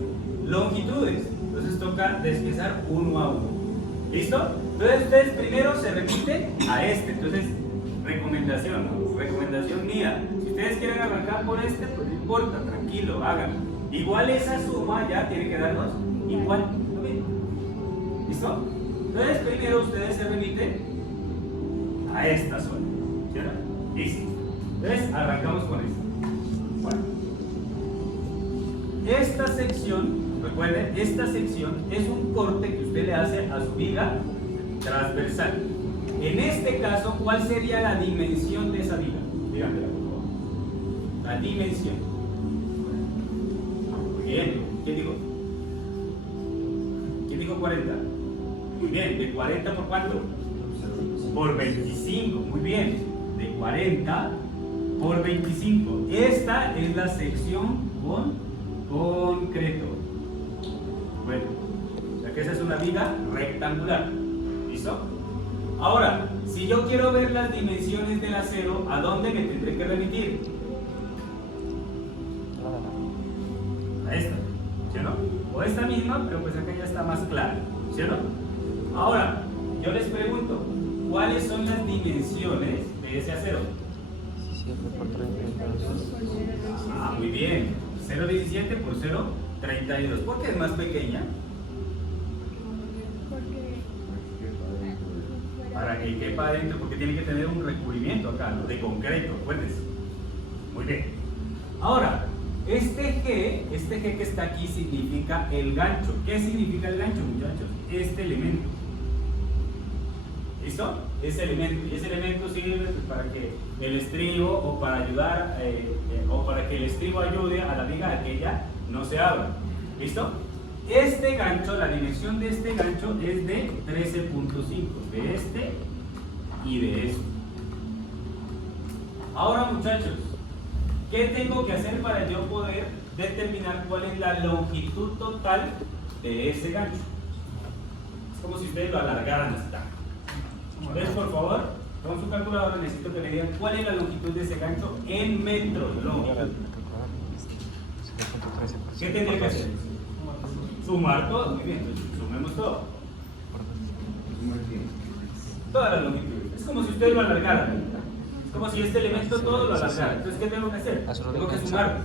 longitudes. Entonces toca despiezar uno a uno. ¿Listo? Entonces ustedes primero se remiten a este. Entonces, recomendación mía. Si ustedes quieren arrancar por este, pues no importa, tranquilo, háganlo. Igual esa suma ya tiene que darnos igual lo mismo. ¿Listo? Entonces primero ustedes se remiten a esta zona. ¿Cierto? Listo. Entonces arrancamos con esto. Bueno. Esta sección, recuerden, esta sección es un corte que usted le hace a su viga transversal. En este caso, ¿cuál sería la dimensión de esa viga? Díganmela, por favor. La dimensión. Muy bien. ¿Quién dijo? ¿Quién dijo 40? Muy bien. ¿De 40 por cuánto? Por 25. Muy bien. De 40 por 25. Esta es la sección con concreto. Bueno, o sea que esa es una viga rectangular. ¿Listo? Ahora, si yo quiero ver las dimensiones del acero, ¿a dónde me tendré que remitir? A esta, ¿sí o no? O esta misma, pero pues acá ya está más claro, ¿sí o no? Ahora, yo les pregunto, ¿cuáles son las dimensiones de ese acero? 17 por 32. Ah, muy bien. 0,17 por 0,32. ¿Por qué es más pequeña? Para que quepa adentro, porque tiene que tener un recubrimiento acá, ¿no? De concreto, acuérdense. Muy bien. Ahora, este G que está aquí significa el gancho. ¿Qué significa el gancho, muchachos? Este elemento. ¿Listo? Ese elemento. Y ese elemento sirve para que el estribo o para ayudar, o para que el estribo ayude a la viga a que ella no se abra. ¿Listo? Este gancho, la dimensión de este gancho es de 13.5, de este y de este. Ahora, muchachos, ¿qué tengo que hacer para yo poder determinar cuál es la longitud total de ese gancho? Es como si ustedes lo alargaran hasta. Entonces, por favor, con su calculadora necesito que me digan cuál es la longitud de ese gancho en metros longitud. ¿Qué tendría que hacer? Sumar todo, muy bien, entonces sumemos todo. Toda la longitud. Es como si ustedes lo alargaran. Es como si este elemento todo lo alargara. Entonces, ¿qué tengo que hacer? Tengo que sumar.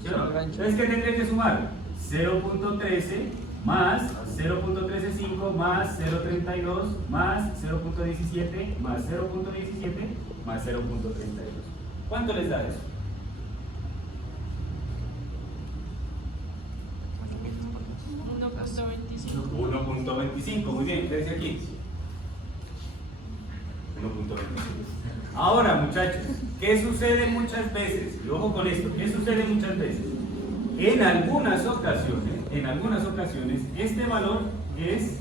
¿Sí o no? Entonces, ¿qué tendré que sumar? 0.13 más 0.135 más 0.32 más 0.17 más 0.17 más 0.32. ¿Cuánto les da eso? 1.25, muy bien, ¿qué dice aquí? 1.25. Ahora, muchachos, ¿qué sucede muchas veces? Y ojo con esto, ¿qué sucede muchas veces? En algunas ocasiones, este valor es,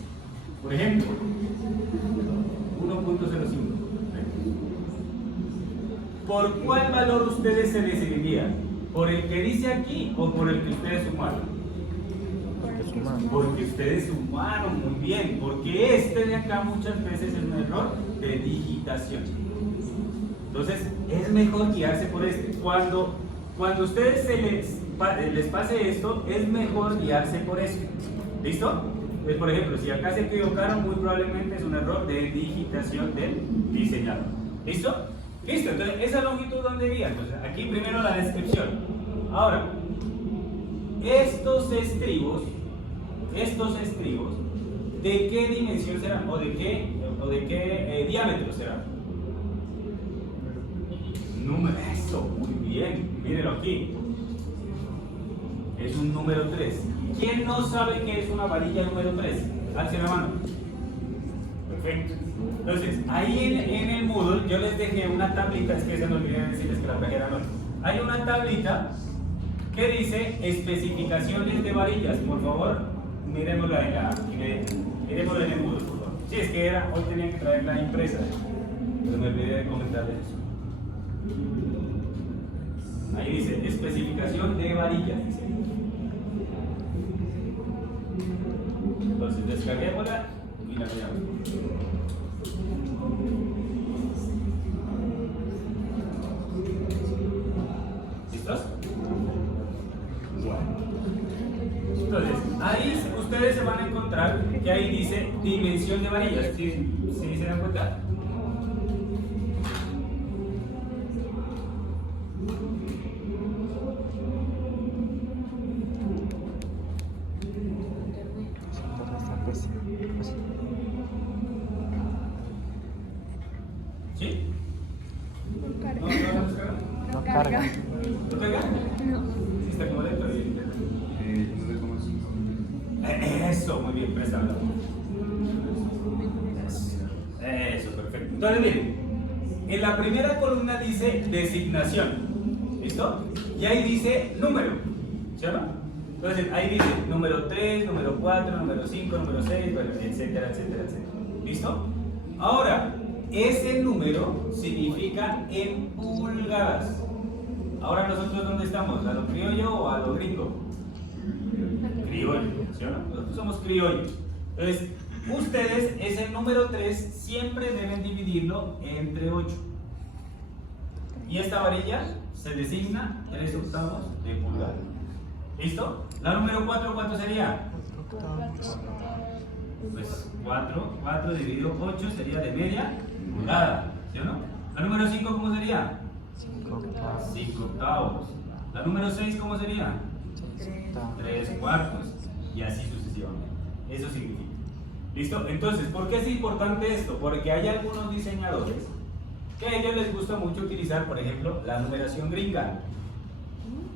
por ejemplo, 1.05. ¿Por cuál valor ustedes se decidirían? ¿Por el que dice aquí o por el que ustedes sumaron? Porque ustedes sumaron muy bien. Porque este de acá muchas veces es un error de digitación. Entonces, es mejor guiarse por este. Cuando a ustedes les pase esto, es mejor guiarse por eso. ¿Listo? Pues, por ejemplo, si acá se equivocaron, muy probablemente es un error de digitación del diseñador. ¿Listo? Listo, entonces, ¿esa longitud dónde iría? Entonces, aquí primero la descripción. Ahora, estos estribos, ¿de qué dimensión serán? ¿O de qué diámetro serán? Número, eso, muy bien, mírenlo aquí. Es un número 3. ¿Quién no sabe qué es una varilla número 3? Alce la mano. Perfecto. Entonces, ahí en el Moodle yo les dejé una tablita, es que se me olvidó decirles que la trajeran hoy. Hay una tablita que dice especificaciones de varillas. Por favor, miremosla miremosla en el Moodle, por favor. Sí, es que hoy tenía que traerla impresa, pero me olvidé de comentarles eso. Ahí dice especificación de varillas, dice. Entonces descarguémosla y la miramos. ¿Listos? Bueno. Entonces, ahí ustedes se van a encontrar que ahí dice dimensión de varillas. ¿Sí se dan cuenta? ¿Sí? No carga. ¿No descarga? No carga. ¿No carga? No. Sí, está como lento. Eso, muy bien, préstalo. Eso, perfecto. Entonces, miren, en la primera columna dice designación. ¿Listo? Y ahí dice número. ¿Sí o no? Entonces, ahí dice número 3, número 4, número 5, número 6, bueno, etcétera, etcétera, etcétera. ¿Listo? Ahora, ese número significa en pulgadas. Ahora, ¿nosotros dónde estamos? ¿A lo criollo o a lo gringo? Criollo, ¿sí o no? Nosotros somos criollos. Entonces, ustedes ese número 3 siempre deben dividirlo entre 8. Y esta varilla se designa 3/8 de pulgada. ¿Listo? La número 4, ¿cuánto sería? Pues 4 dividido 8 sería de media pulgada, ¿sí o no? La número 5, ¿cómo sería? 5/8. La número 6, ¿cómo sería? 3/4. Y así sucesivamente. Eso significa. ¿Listo? Entonces, ¿por qué es importante esto? Porque hay algunos diseñadores que a ellos les gusta mucho utilizar, por ejemplo, la numeración gringa.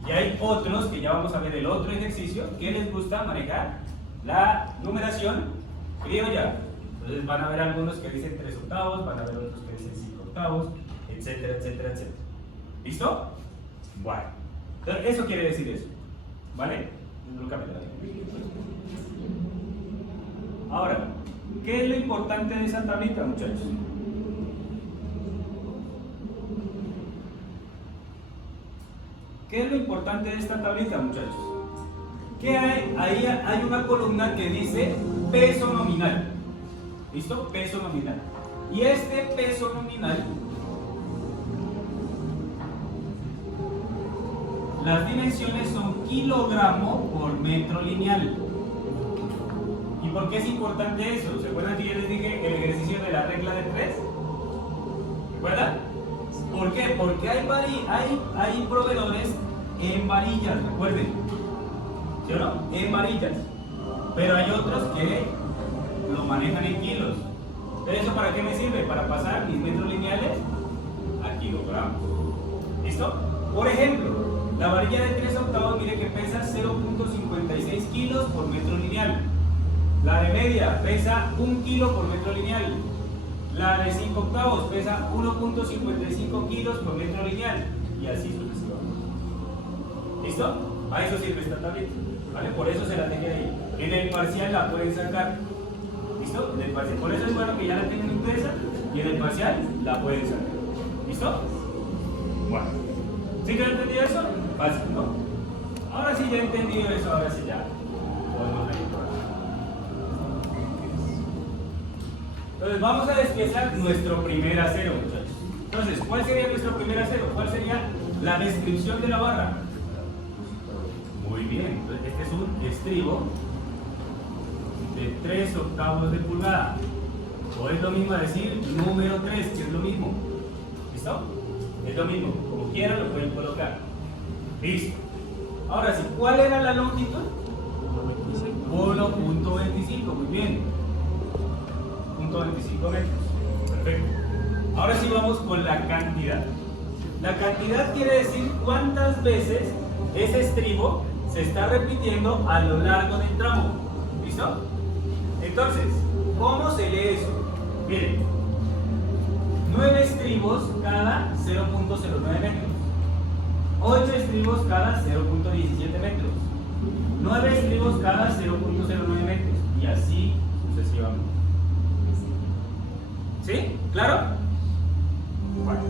Y hay otros, que ya vamos a ver el otro ejercicio, que les gusta manejar la numeración criolla. Entonces van a ver algunos que dicen 3/8, van a ver otros que dicen 5/8, etcétera, etcétera, etcétera. ¿Listo? Bueno. Entonces, eso quiere decir eso. ¿Vale? Nunca me lo digo. Ahora, ¿qué es lo importante de esa tablita, muchachos? ¿Qué es lo importante de esta tablita, muchachos? Que ahí hay una columna que dice peso nominal. ¿Listo? Peso nominal. Y este peso nominal, las dimensiones son kilogramo por metro lineal. ¿Y por qué es importante eso? ¿Se acuerdan que yo les dije el ejercicio de la regla de 3? ¿Recuerdan? ¿Por qué? Porque hay proveedores en varillas, recuerden. ¿Sí o no? En varillas. Pero hay otros que lo manejan en kilos. ¿Pero eso para qué me sirve? Para pasar mis metros lineales a kilogramos. ¿Listo? Por ejemplo, la varilla de 3/8, mire que pesa 0.56 kilos por metro lineal. La de media pesa 1 kilo por metro lineal. La de 5/8 pesa 1.55 kilos por metro lineal. Y así sucesivamente. ¿Listo? A eso sirve esta tablita. ¿Vale? Por eso se la dejé ahí. En el parcial la pueden sacar. ¿Listo? En el parcial. Por eso es bueno que ya la tengan impresa y en el parcial la pueden sacar. ¿Listo? Bueno. ¿Sí que han entendido eso? Fácil, ¿no? Ahora sí ya he entendido eso, ahora sí ya podemos ver. Entonces vamos a despiezar nuestro primer acero, muchachos. Entonces, ¿cuál sería nuestro primer acero? ¿Cuál sería la descripción de la barra? Muy bien, entonces este es un estribo de 3/8 de pulgada. O es lo mismo decir número 3, que es lo mismo. ¿Listo? Es lo mismo, como quieran lo pueden colocar. Listo. Ahora sí, ¿cuál era la longitud? 1.25, muy bien. 0.25 metros. Perfecto. Ahora sí vamos con la cantidad. La cantidad quiere decir cuántas veces ese estribo se está repitiendo a lo largo del tramo. ¿Listo? Entonces, ¿cómo se lee eso? Miren, 9 estribos cada 0.09 metros. 8 estribos cada 0.17 metros. 9 estribos cada 0.09 metros. Y así sucesivamente. ¿Sí? ¿Claro? Bueno.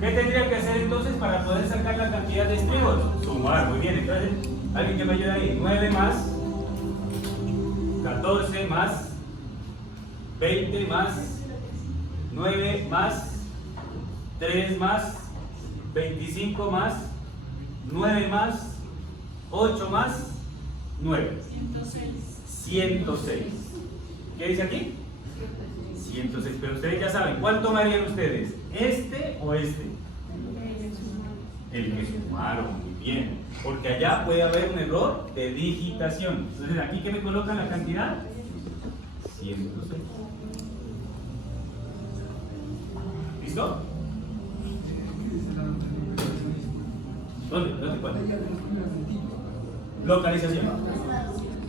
¿Qué tendría que hacer entonces para poder sacar la cantidad de estribos? Sumar, muy bien. Entonces, alguien que me ayude ahí. 9 más 14 más 20 más 9 más 3 más 25 más 9 más 8 más 9. 106. ¿Qué dice aquí? 106. Pero ustedes ya saben, ¿cuál tomarían ustedes? ¿Este o este? El que sumaron, muy bien. Porque allá puede haber un error de digitación. Entonces, aquí que me colocan la cantidad, 106. ¿Listo? ¿Dónde? ¿Cuál? Localización.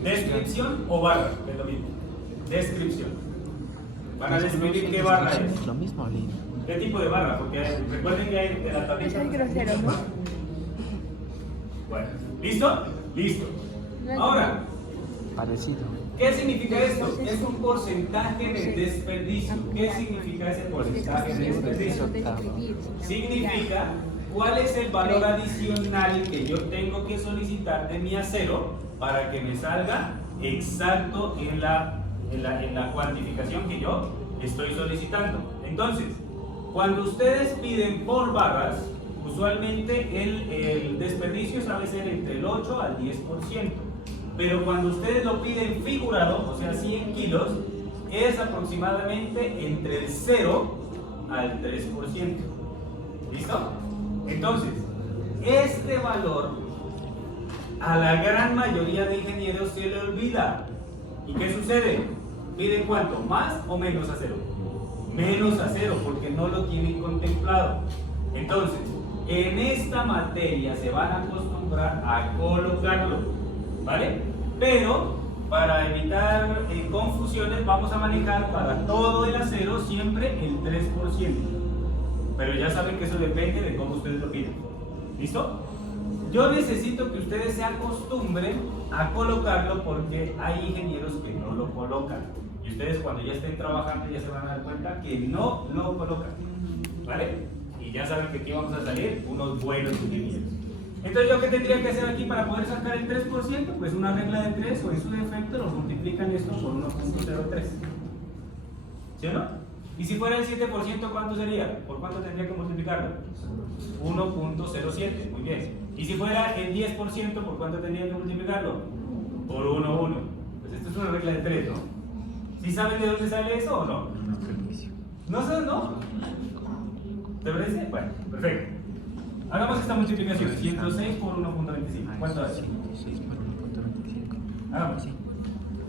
Descripción o barra, es lo mismo. Descripción. Van a describir qué barra es. Lo mismo, Lina. ¿Qué tipo de barra? Porque recuerden que hay de la tablita. Es grosero, ¿no? Bueno, ¿listo? Listo. Ahora, Parecido. ¿qué significa esto? Es un porcentaje de desperdicio. ¿Qué significa ese porcentaje de desperdicio? Significa cuál es el valor adicional que yo tengo que solicitar de mi acero para que me salga exacto en la cuantificación que yo estoy solicitando. Entonces, cuando ustedes piden por barras, usualmente el desperdicio sabe ser entre el 8 al 10%. Pero cuando ustedes lo piden figurado, o sea 100 kilos, es aproximadamente entre el 0 al 3%. ¿Listo? Entonces, este valor a la gran mayoría de ingenieros se le olvida. ¿Y qué sucede? ¿Piden cuánto? ¿Más o menos acero? Menos acero, porque no lo tienen contemplado. Entonces, en esta materia se van a acostumbrar a colocarlo, ¿vale? Pero para evitar confusiones vamos a manejar para todo el acero siempre el 3%. Pero ya saben que eso depende de cómo ustedes lo piden. ¿Listo? Yo necesito que ustedes se acostumbren a colocarlo porque hay ingenieros que no lo colocan. Y ustedes cuando ya estén trabajando ya se van a dar cuenta que no lo colocan. ¿Vale? Y ya saben que aquí vamos a salir unos buenos ingenieros. Entonces, ¿yo qué tendría que hacer aquí para poder sacar el 3%? Pues una regla de 3 o en su defecto nos multiplican esto por 1.03. ¿Sí o no? Y si fuera el 7%, ¿cuánto sería? ¿Por cuánto tendría que multiplicarlo? 1.07, muy bien. Y si fuera el 10%, ¿por cuánto tendría que multiplicarlo? Por 1,1. Pues esto es una regla de 3, ¿no? ¿Sí saben de dónde sale eso o no? ¿No saben, no? ¿Te parece? Bueno, perfecto. Hagamos esta multiplicación. 106 por 1.25. ¿Cuánto da? 106 por 1.25. Hagamos.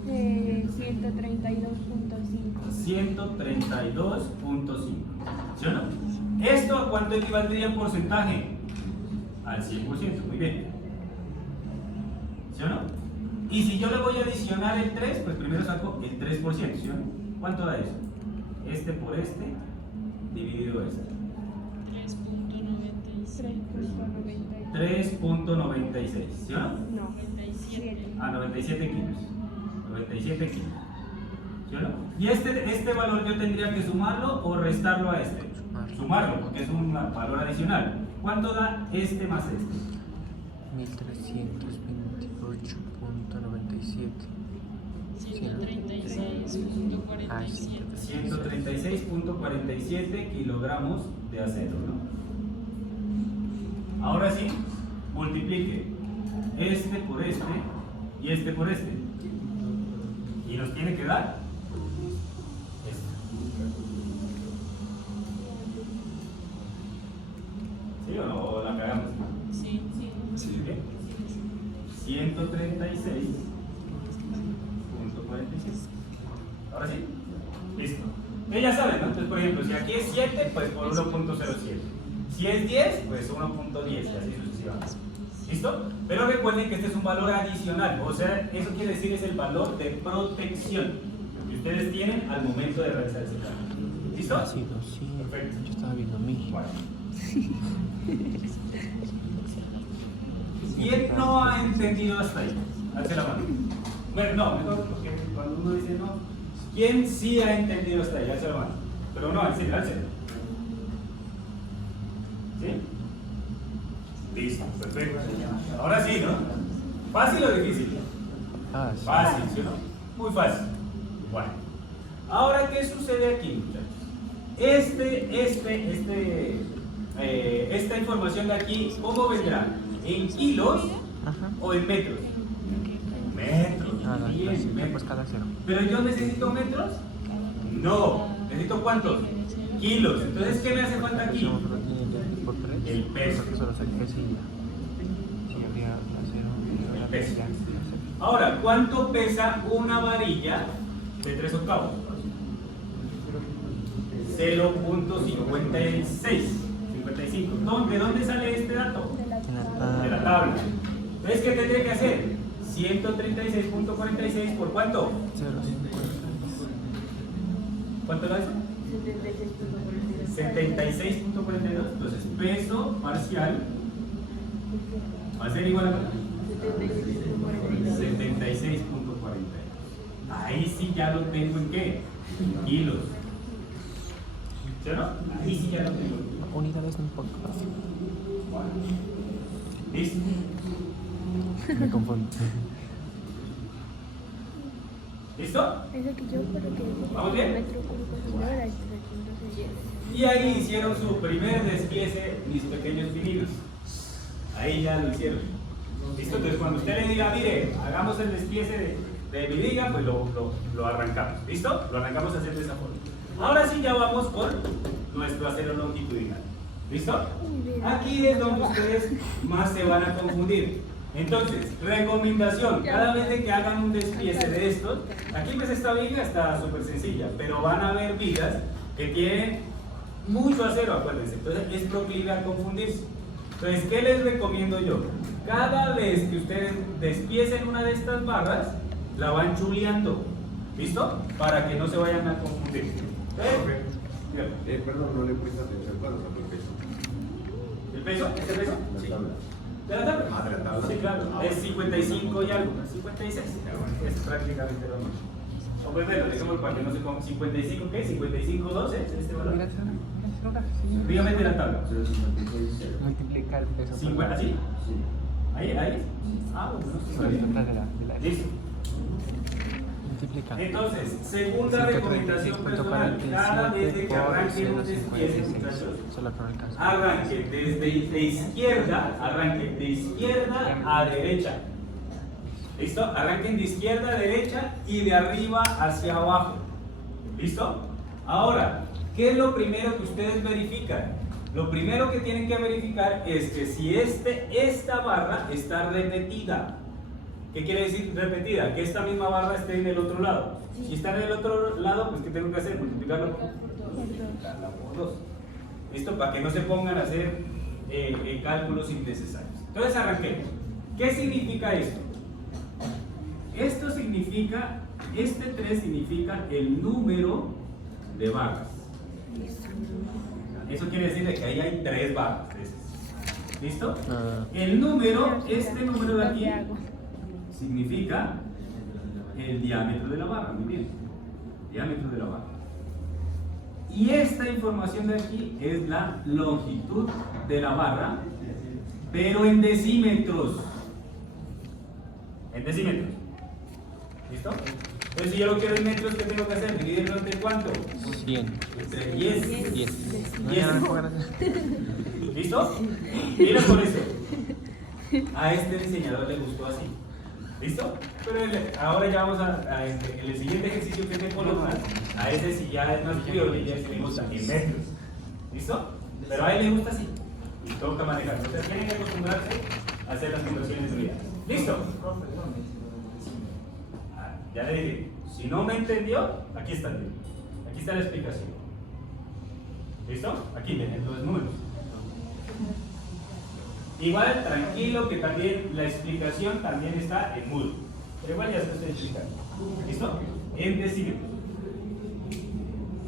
132.5. 132.5. ¿Sí o no? ¿Esto a cuánto equivaldría en porcentaje? Al 100%, muy bien. ¿Sí o no? Y si yo le voy a adicionar el 3, pues primero saco el 3%, ¿sí o no? ¿Cuánto da eso? Este por este, dividido este. 3.96, ¿sí o no? No, 7. A 97 kilos. 97 kilos. ¿Sí o no? Y este valor yo tendría que sumarlo o restarlo a este. Sumarlo, porque es un valor adicional. ¿Cuánto da este más este? 1328.97. 136.47 kilogramos de acero, ¿no? Ahora sí, multiplique este por este y este por este. Y nos tiene que dar esto. ¿Sí o no? ¿O la cagamos? Sí. ¿Sí? ¿Qué? 136.46. Ahora sí, listo. Ya saben, ¿no? Entonces, por ejemplo, si aquí es 7, pues por 1.07. Si es 10, pues 1.10 y así sucesivamente. ¿Listo? Pero recuerden que este es un valor adicional, o sea, eso quiere decir es el valor de protección que ustedes tienen al momento de realizar ese cálculo. ¿Listo? Sí, sí. Perfecto. Yo estaba viendo mi. Bueno. ¿Quién no ha entendido hasta ahí? Alce la mano. Bueno, no, mejor porque cuando uno dice no. ¿Quién sí ha entendido hasta ahí? Alce la mano. Pero no, alce. ¿Sí? Listo, perfecto. Ahora sí, ¿no? ¿Fácil o difícil? Fácil, ¿sí o no? Muy fácil. Bueno. Ahora, ¿qué sucede aquí, muchachos? Esta información de aquí, ¿cómo vendrá? ¿En kilos o en metros? Metros. Bien, metros. ¿Pero yo necesito metros? No. ¿Necesito cuántos? Kilos. Entonces, ¿qué me hace falta aquí? El peso. El peso. Ahora, ¿cuánto pesa una varilla de 3 octavos? 0.55. ¿De dónde sale este dato? De la tabla. Entonces, ¿qué tendré que hacer? 136.46 ¿por cuánto? ¿Cuánto da eso? 76.42. Entonces, peso parcial va a ser igual a 76.40. Ahí sí ya lo tengo en qué? En kilos. ¿Sí o no? Ahí sí ya lo tengo. Unidades un poco. ¿Listo? Me confundo. ¿Listo? Eso que yo creo que ¿Vamos bien? metro cúbico era 360. Y ahí hicieron su primer despiece, mis pequeños finitos. Ahí ya lo hicieron. ¿Listo? Entonces cuando usted le diga, mire, hagamos el despiece de mi viga, pues lo arrancamos. ¿Listo? Lo arrancamos a hacer de esa forma. Ahora sí ya vamos con nuestro acero longitudinal. ¿Listo? Aquí es donde ustedes más se van a confundir. Entonces, recomendación, cada vez de que hagan un despiece de estos, aquí pues esta viga está súper sencilla, pero van a haber vigas que tienen mucho acero, acuérdense, entonces es proclive a confundirse. Entonces, ¿qué les recomiendo yo? Cada vez que ustedes despiecen una de estas barras, la van chuleando, ¿listo? Para que no se vayan a confundir. Perdón, no le puse atención cuando sacó el peso. ¿El peso? ¿Este peso? Sí. ¿De la tabla? Ah, de la tabla. Sí, claro. Es 55 y algo, 56. Es prácticamente lo mismo. O pues bueno, digamos para que no se ponga 55, ¿qué? 55.2 es este valor. Dígame de la tabla. Multiplicar el peso. 50, ¿sí? ¿Ahí? Ah, bueno, no sé. Listo. Multiplica. Entonces, segunda recomendación personal, cada vez que arranquen un despiece, muchachos, arranque de izquierda a derecha. ¿Listo? Arranquen de izquierda a derecha y de arriba hacia abajo. ¿Listo? Ahora, ¿qué es lo primero que ustedes verifican? Lo primero que tienen que verificar es que si esta barra está repetida. ¿Qué quiere decir repetida? Que esta misma barra esté en el otro lado. Si está en el otro lado, pues ¿qué tengo que hacer? Multiplicarla por 2. ¿Listo? Para que no se pongan a hacer cálculos innecesarios. Entonces arranquemos. ¿Qué significa esto? Esto significa, este 3 significa el número de barras. Eso quiere decir que ahí hay 3 barras. ¿Listo? El número, este número de aquí, significa el diámetro de la barra, muy bien, diámetro de la barra. Y esta información de aquí es la longitud de la barra, pero en decímetros. En decímetros. ¿Listo? Entonces, si yo lo quiero en metros, ¿qué tengo que hacer? Dividirlo entre ¿cuánto? 100. Entre 10. 10. ¿10? ¿Listo? Mira por eso. A este diseñador le gustó así. ¿Listo? Pero ahora ya vamos el siguiente ejercicio que es de columnas. A ese sí ya es más frío y ya escribimos en metros. ¿Listo? Pero a él le gusta así. Y toca manejar. Entonces tienen que acostumbrarse a hacer las conversiones de unidades. ¿Listo? Ya le dije. Si no me entendió, aquí está el libro. Aquí está la explicación. ¿Listo? Aquí vienen los números. Igual, tranquilo, que también la explicación también está en Moodle. Pero igual ya se estoy explicando. ¿Listo? En decímetros.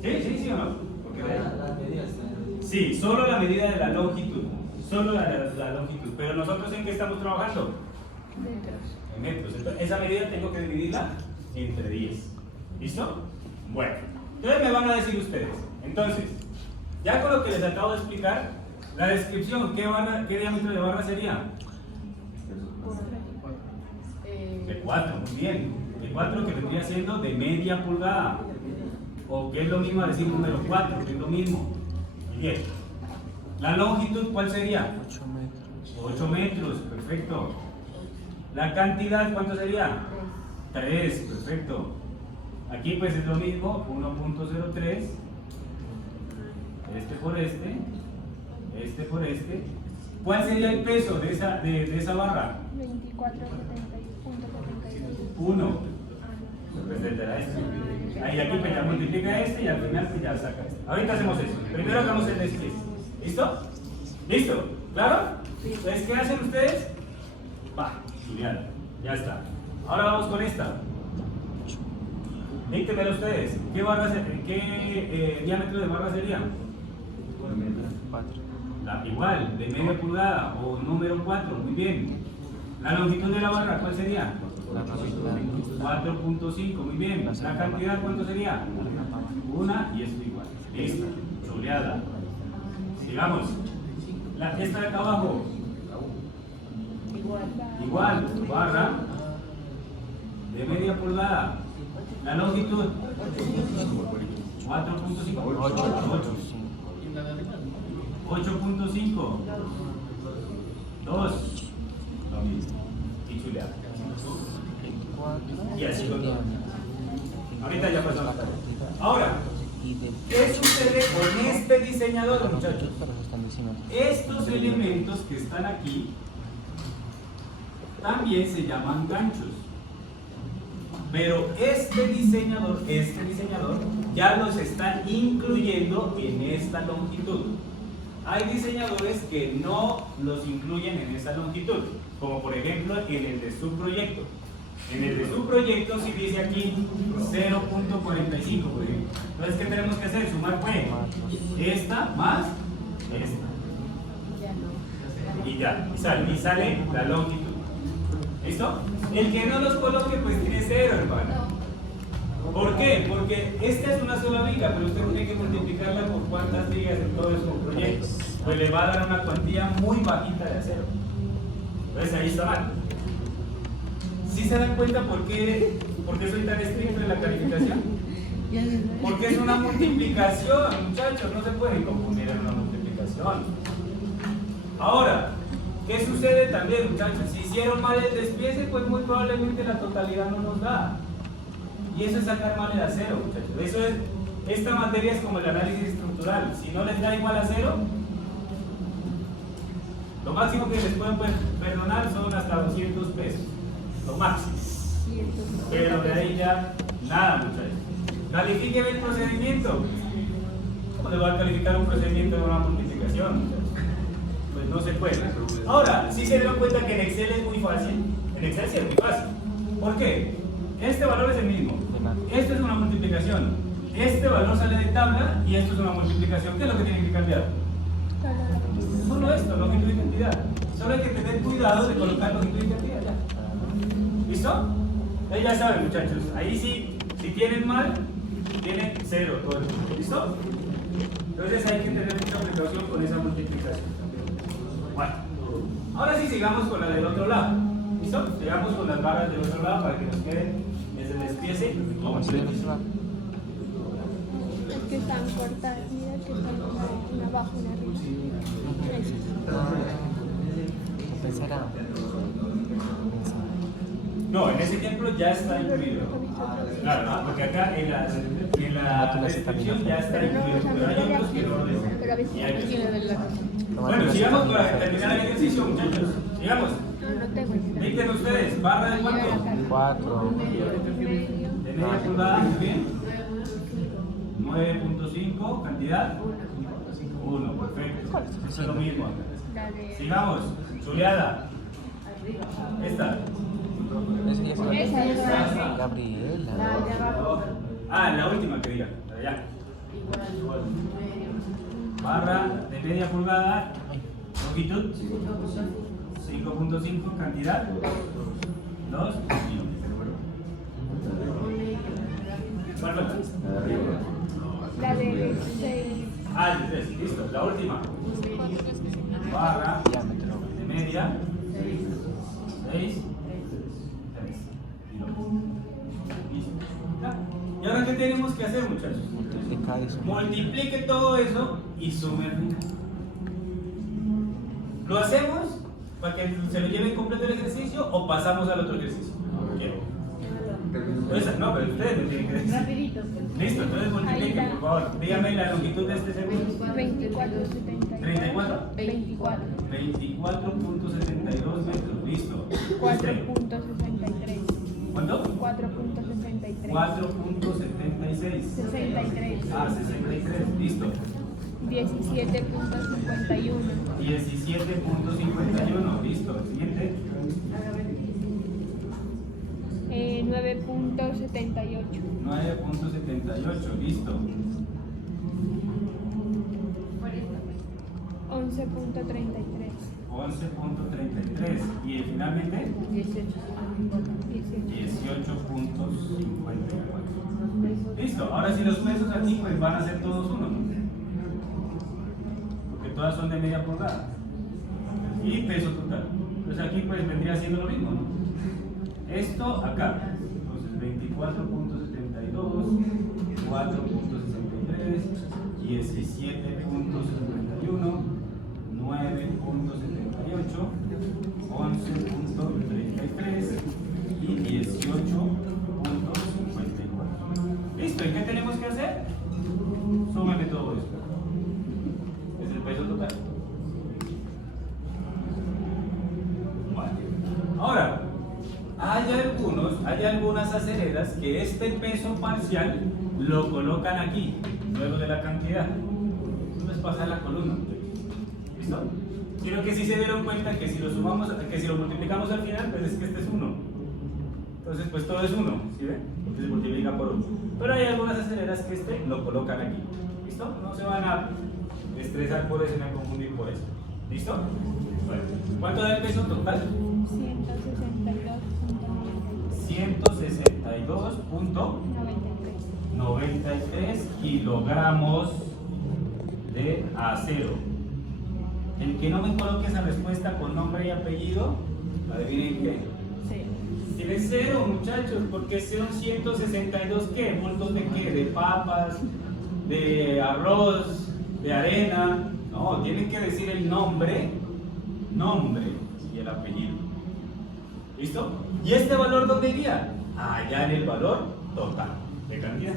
¿Sí o no? Porque Las medidas. sí, solo la medida de la longitud. Solo la longitud. Pero nosotros ¿en qué estamos trabajando? En metros. Entonces, esa medida tengo que dividirla entre 10. ¿Listo? Bueno. Entonces me van a decir ustedes. Entonces, ya con lo que les acabo de explicar, la descripción, ¿qué diámetro de barra sería? De 4, muy bien. De 4 que vendría siendo de media pulgada. O que es lo mismo a decir número 4, que es lo mismo. Muy bien. La longitud, ¿cuál sería? 8 metros. 8 metros, perfecto. La cantidad, ¿cuánto sería? 3, perfecto. Aquí pues es lo mismo, 1.03. Este por este. Este por este. ¿Cuál sería el peso de esa barra? 24.70. 1. Representará esto. Ahí aquí pues ya multiplica este y al final pues ya saca este. Ahorita hacemos eso. Primero hagamos el despliegue. ¿Listo? ¿Listo? ¿Claro? Entonces, ¿qué hacen ustedes? Va, genial. Ya está. Ahora vamos con esta. Díctemelo ustedes. ¿Qué diámetro de barra sería? 4. Igual, de media pulgada o número 4, muy bien. La longitud de la barra, ¿cuál sería? La capital. 4.5, muy bien. La cantidad, ¿cuánto sería? 1 y esto igual. Listo, chuleada. Sigamos. Esta de acá abajo. Igual, barra de media pulgada. La longitud 4.5. 8.5. 2. Lo mismo. Y chuleada. Y así con todo. Ahorita ya pasó la tarea. Ahora, ¿qué sucede con este diseñador, muchachos? Estos elementos que están aquí también se llaman ganchos. Pero este diseñador ya los está incluyendo en esta longitud. Hay diseñadores que no los incluyen en esa longitud, como por ejemplo en el de su proyecto. En el de su proyecto sí dice aquí 0.45, por ejemplo. Entonces, ¿qué tenemos que hacer? Sumar esta más esta. Y ya, y sale la longitud. ¿Listo? El que no los coloque pues tiene 0, hermano. ¿Por qué? Porque esta es una sola viga, pero usted tiene que multiplicarla por cuántas vigas en todo su proyecto. Pues le va a dar una cuantía muy bajita de acero. Entonces ahí está mal. ¿Sí se dan cuenta por qué soy tan estricto en la calificación? Porque es una multiplicación, muchachos, no se pueden confundir en una multiplicación. Ahora, ¿qué sucede también, muchachos? Si hicieron mal el despiece, pues muy probablemente la totalidad no nos da. Y eso es sacar mal el acero, muchachos. Esta materia es como el análisis estructural. Si no les da igual a 0, lo máximo que les pueden perdonar son hasta 200 pesos. Lo máximo. Pero de ahí ya, nada, muchachos. Califiquen el procedimiento. ¿Cómo le va a calificar un procedimiento de una multiplicación, muchachos? Pues no se puede. Ahora, sí se dieron cuenta que en Excel es muy fácil. En Excel sí es muy fácil. ¿Por qué? Este valor es el mismo. Esto es una multiplicación. Este valor sale de tabla y esto es una multiplicación. ¿Qué es lo que tienen que cambiar? Solo esto, longitud y cantidad. Solo hay que tener cuidado de colocar longitud y cantidad. Ya. ¿Listo? Ahí ya saben, muchachos. Ahí sí, si tienen mal, tienen 0 todo el mundo. ¿Listo? Entonces hay que tener mucha precaución con esa multiplicación. Bueno, ahora sí sigamos con la del otro lado. ¿Listo? Sigamos con las barras del otro lado para que nos queden desde el despiece Como si completo. fuera suave. Es que están cortadas, mira que están como una abajo, una arriba. Esas. Pensará. No, en ese ejemplo ya está incluido. Claro, no, porque acá en la descripción ya está Pero no, o incluido. sea, Pero hay no otros que no lo dicen. pero a veces Y hay que- tiene de la Bueno, sigamos para terminar el ejercicio, muchachos. Sigamos. No, no tengo idea. Dicten ustedes, ¿barra de cuánto? 4. Medio. De media pulgada, muy bien. 9.5, cantidad. 1, perfecto. Eso es lo mismo. La de. Sigamos, chuleada. Esta. Esa ya se Esa es la. Gabriela. Ah, la última que diga, la de allá. Barra de media pulgada, longitud 5.5, cantidad 2 ¿Cuál fue? La de 6. Ah, el 3, listo. La última. Barra Diámetro. de media 6 ¿Y ahora qué tenemos que hacer, muchachos? Multiplicar y sumar. Multiplique todo eso y sume al final. ¿Lo hacemos para que se lo lleven completo el ejercicio o pasamos al otro ejercicio? No, pero ustedes me tienen que decir. Rapidito. Listo, entonces multipliquen, por favor. Dígame la longitud de este segundo. 24.72. 34. 24. 24.72 metros, listo. Este, 4.63. ¿Cuánto? 4.63. 4.76. 63. Ah, 63, listo. 17.51. 17.51, listo. El siguiente. 9.78. 9.78, listo. 11.33. 11.33 y finalmente 18. 18.54. Listo, ahora si los pesos aquí pues van a ser todos uno, ¿no? Porque todas son de media pulgada. Y peso total. Entonces aquí pues vendría siendo lo mismo, ¿no? Esto acá. Entonces 24.72, 4.63, 17.51, 9.78, 11.33 y 18.54. Listo, ¿y qué tenemos que hacer? Súmame todo esto. Es el peso total. Bueno. Ahora, hay algunas acereras que este peso parcial lo colocan aquí, luego de la cantidad. Eso les pasa a la columna. ¿Listo? Quiero que si se dieron cuenta que si lo sumamos, que si lo multiplicamos al final, pues es que este es 1. Entonces, pues todo es 1, ¿sí ven? Porque se multiplica por 1. Pero hay algunas acereras que este lo colocan aquí. ¿Listo? No se van a estresar por eso ni a confundir por eso. ¿Listo? Bueno, ¿cuánto da el peso total? 162.93 kilogramos de acero. El que no me coloque esa respuesta con nombre y apellido, adivinen qué. Tiene 0, muchachos, porque son 162 ¿qué? ¿Bultos de qué? ¿De papas? ¿De arroz? ¿De arena? No, tienen que decir el nombre y el apellido. ¿Listo? ¿Y este valor dónde iría? Allá en el valor total de cantidad.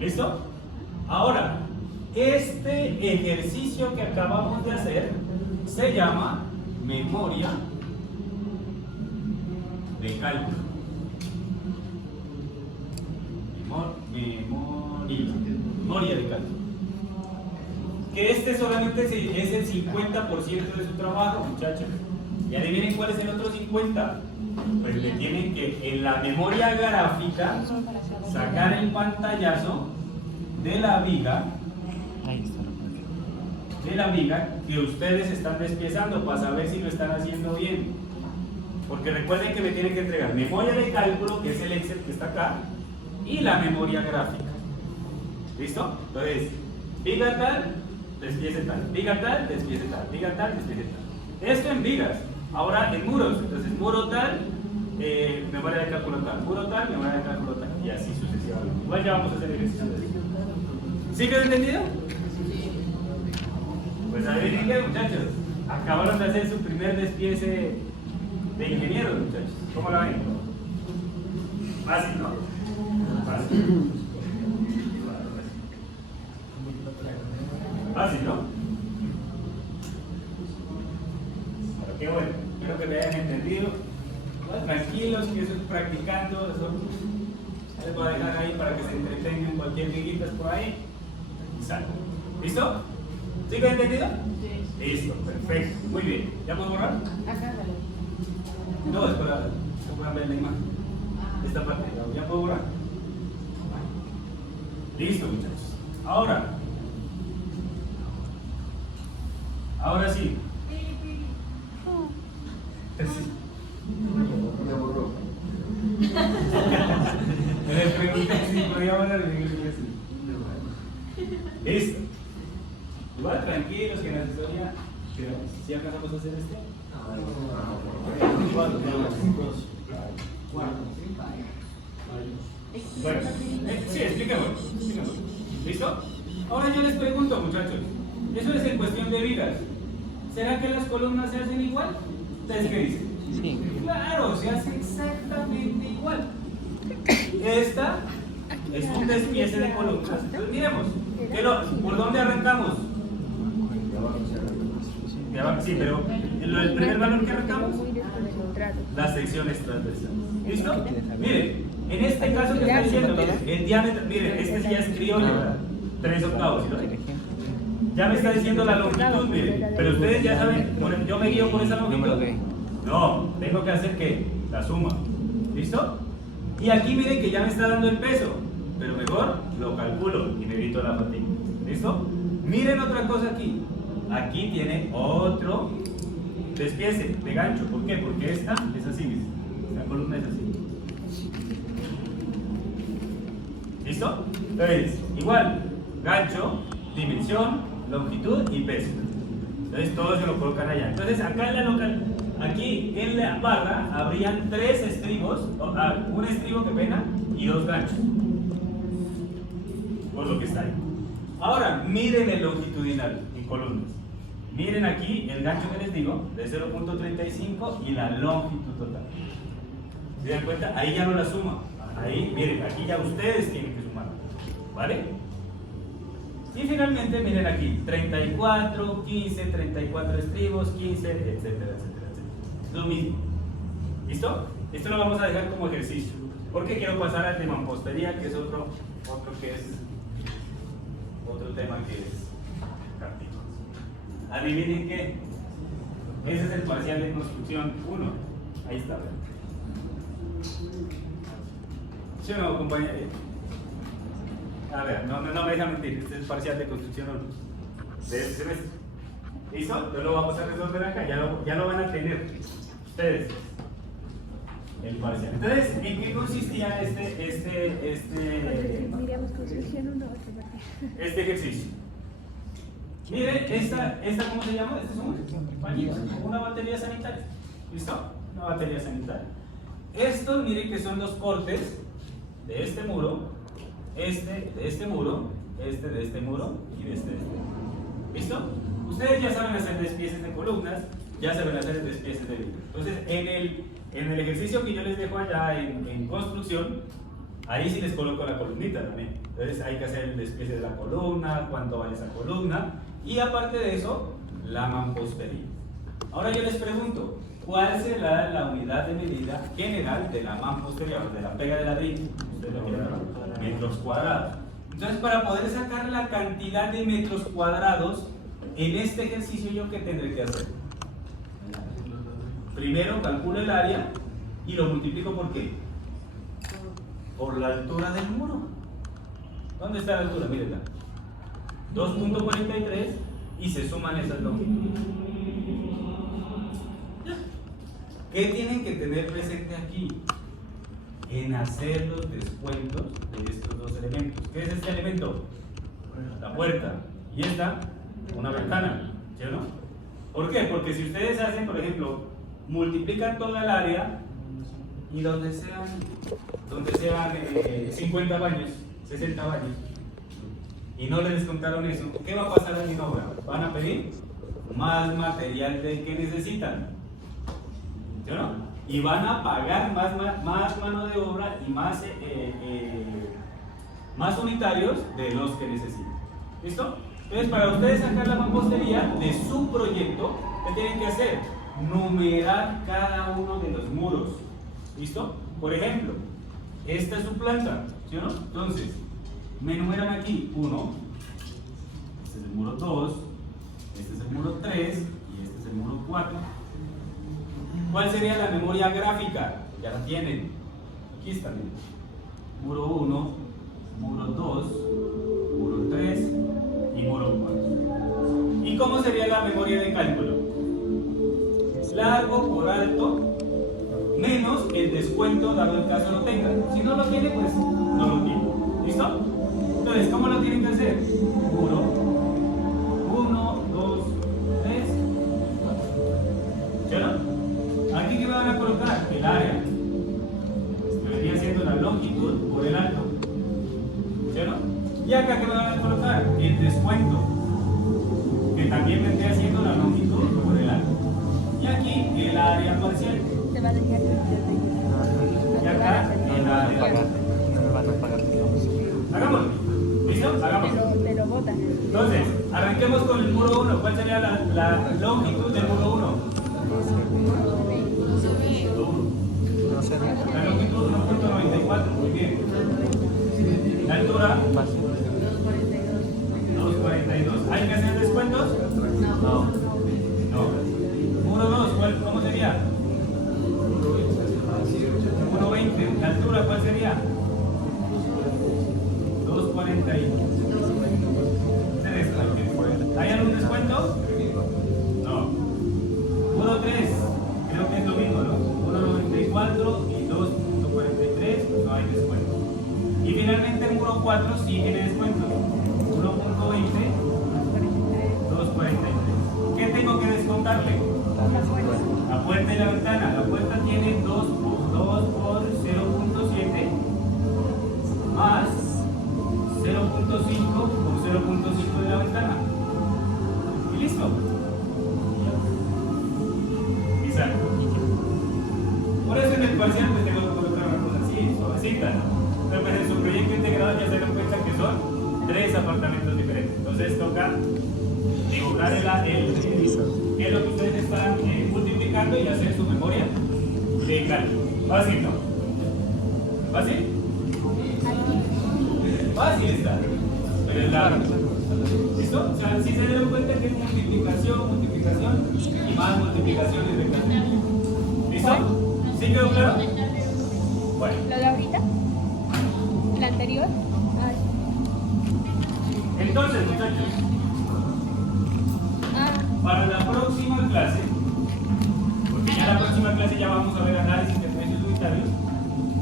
¿Listo? Ahora, este ejercicio que acabamos de hacer se llama memoria de cálculo. Memoria de cálculo. Que este solamente es el 50% de su trabajo, muchachos. Y adivinen cuál es el otro 50%. Pues le tienen que en la memoria gráfica sacar el pantallazo de la viga Ahí está. que ustedes están despiezando para saber si lo están haciendo bien. Porque recuerden que me tienen que entregar memoria de cálculo, que es el Excel que está acá, y la memoria gráfica. ¿Listo? Entonces, viga tal, despiece tal, viga tal, despiece tal, viga tal, despiece tal. Esto en vigas. Ahora en muros. Entonces, muro tal, memoria de cálculo tal, puro tal, memoria de cálculo tal, y así sucesivamente. Igual ya vamos a hacer ejercicios de eso. ¿Sí que lo entendido? Pues adivinen qué, muchachos, acabaron de hacer su primer despiece de ingenieros, muchachos. ¿Cómo la ven? Fácil, ¿no? Fácil. Fácil, ¿no? Pero qué bueno, espero que me hayan entendido. Bueno, tranquilos, que eso es practicando, eso les voy a dejar ahí para que se entretengan cualquier liguitas por ahí. Y salgo. ¿Listo? ¿Sí que han entendido? Sí. Listo, perfecto. Muy bien. ¿Ya puedo borrar? Acá, No, es para ver la imagen. Esta parte. ¿Ya puedo borrar? Listo, muchachos. Ahora sí. Ya borró. Les pregunté si podía borrar y dije que sí. Listo. Igual tranquilos que en la asesoría, si alcanzamos a hacer este. Bueno, sí, expliquemos. ¿Listo? Ahora yo les pregunto, muchachos, eso es en cuestión de vigas. ¿Será que las columnas se hacen igual? ¿Ustedes qué dicen? Sí. Claro, se hace exactamente igual. Esta es un despiece de columnas. Entonces miremos, ¿por dónde arrancamos? De abajo, sí, pero el primer valor que arrancamos, las secciones transversales. ¿Listo? Miren, en este caso que está diciendo, miren, el diámetro, miren, este ya es criollo, 3 octavos, ¿no? Ya me está diciendo la longitud, miren, pero ustedes ya saben, yo me guío por esa longitud. No, tengo que hacer ¿qué? La suma. ¿Listo? Y aquí miren que ya me está dando el peso, pero mejor lo calculo y me evito la fatiga. ¿Listo? Miren otra cosa aquí. Aquí tiene otro despiece de gancho. ¿Por qué? Porque esta es así, ¿viste? La columna es así. ¿Listo? Entonces, igual, gancho, dimensión, longitud y peso. Entonces todo se lo colocan allá. Entonces acá en la local, aquí en la barra habrían 3 estribos, un estribo que pena y 2 ganchos. Por lo que está ahí. Ahora, miren el longitudinal en columnas. Miren aquí el gancho que les digo, de 0.35 y la longitud total. ¿Se dan cuenta? Ahí ya no la suma. Ahí, miren, aquí ya ustedes tienen que sumar. ¿Vale? Y finalmente, miren aquí, 34, 15, 34 estribos, 15, etcétera, etcétera, etcétera. Lo mismo. ¿Listo? Esto lo vamos a dejar como ejercicio. Porque quiero pasar al de mampostería, que es otro tema que es práctico. Adivinen qué. Ese es el parcial de construcción 1. Ahí está. ¿Sí o no, compañero? A ver, no me dejan mentir. Este es el parcial de construcción 1 de este semestre. ¿Listo? Entonces lo vamos a resolver acá. Ya lo van a tener ustedes. El parcial. Entonces, ¿en qué consistía este ejercicio? Mire, esta ¿cómo se llama? Este es un pañito, una batería sanitaria. ¿Listo? Una batería sanitaria. Estos, miren que son los cortes de este muro, de este muro, de este muro y de este muro. ¿Listo? Ustedes ya saben hacer despieces de columnas, ya saben hacer despieces de vidrio. Entonces, en el ejercicio que yo les dejo allá en construcción, ahí sí les coloco la columnita también. Entonces hay que hacer el despiece de la columna, cuánto vale esa columna, y aparte de eso, la mampostería. Ahora yo les pregunto, ¿cuál será la unidad de medida general de la mampostería, o de la pega de ladrillo? Ustedes lo quieren hablar, metros cuadrados. Entonces, para poder sacar la cantidad de metros cuadrados, en este ejercicio, ¿yo qué tendré que hacer? Primero calculo el área y lo multiplico ¿por qué? Por la altura del muro. ¿Dónde está la altura? Mírenla. 2.43 y se suman esas longitudes. ¿Qué tienen que tener presente aquí? En hacer los descuentos de estos dos elementos. ¿Qué es este elemento? La puerta. Y esta, una ventana. ¿Sí o no? ¿Por qué? Porque si ustedes hacen, por ejemplo, multiplican toda el área y donde sean 50 baños, 60 baños, y no les descontaron eso, ¿qué va a pasar en la obra? Van a pedir más material del que necesitan, ¿sí o no? Y van a pagar más mano de obra y más unitarios de los que necesitan. ¿Listo? Entonces, para ustedes sacar la mampostería de su proyecto, ¿qué tienen que hacer? Numerar cada uno de los muros. ¿Listo? Por ejemplo, esta es su planta, ¿sí o no? Entonces, me numeran aquí 1, este es el muro 2, este es el muro 3 y este es el muro 4. ¿Cuál sería la memoria gráfica? Ya la tienen. Aquí está, miren. Muro 1, muro 2, muro 3 y muro 4. ¿Y cómo sería la memoria de cálculo? Largo por alto menos el descuento dado el caso lo tenga. Si no lo tiene, pues no lo tiene. ¿Listo? Entonces, ¿cómo lo tienen que hacer? Muro 1, 2, 3 y 4. ¿Sí o no? Aquí que me van a colocar el área, que vendría siendo la longitud por el alto. ¿Sí o no? Y acá que me van a colocar el descuento, que también vendría siendo la longitud por el alto. Y aquí el área parcial. Te va a dejar Y acá el área. No me van a pagar. Hagámoslo. ¿Listo? Hagámoslo. te lo botan. Entonces, arranquemos con el muro 1. ¿Cuál sería la longitud del muro 1? No sé. La longitud 1.94. Muy bien. La altura 2.42. ¿Hay que hacer descuentos? No. Muro 2, ¿cómo sería? 1.20. ¿La altura cuál sería? 2.40. ¿Hay algún descuento? No. Muro 3, creo que es lo mismo, ¿no? 1.94 y 2.43, no hay descuento. Y finalmente el muro 4 sí tiene descuento. 1.20, 2.43. ¿Qué tengo que descontarle? La puerta y la ventana. La puerta tiene 2 por 0.7 más 0.5 por 0.5 de la ventana. Y listo. Y salgo. Por eso en el parcial pues tengo que colocar una cosa así, suavecita, ¿no? Pero pues en su proyecto integrado ya se dan cuenta que son 3 apartamentos diferentes. Entonces toca dibujar qué es lo que ustedes están multiplicando y hacer su memoria de cálculo. Fácil, ¿no? ¿Fácil? Fácil está, pero es largo. ¿Listo? O sea, si se dieron cuenta que es multiplicación y más multiplicaciones de cálculo. ¿Listo? ¿Sí quedó claro? Bueno. ¿Lo de ahorita? ¿La anterior? Ay. Entonces, muchachos, para la próxima clase, porque ya la próxima clase ya vamos a ver análisis de precios unitarios,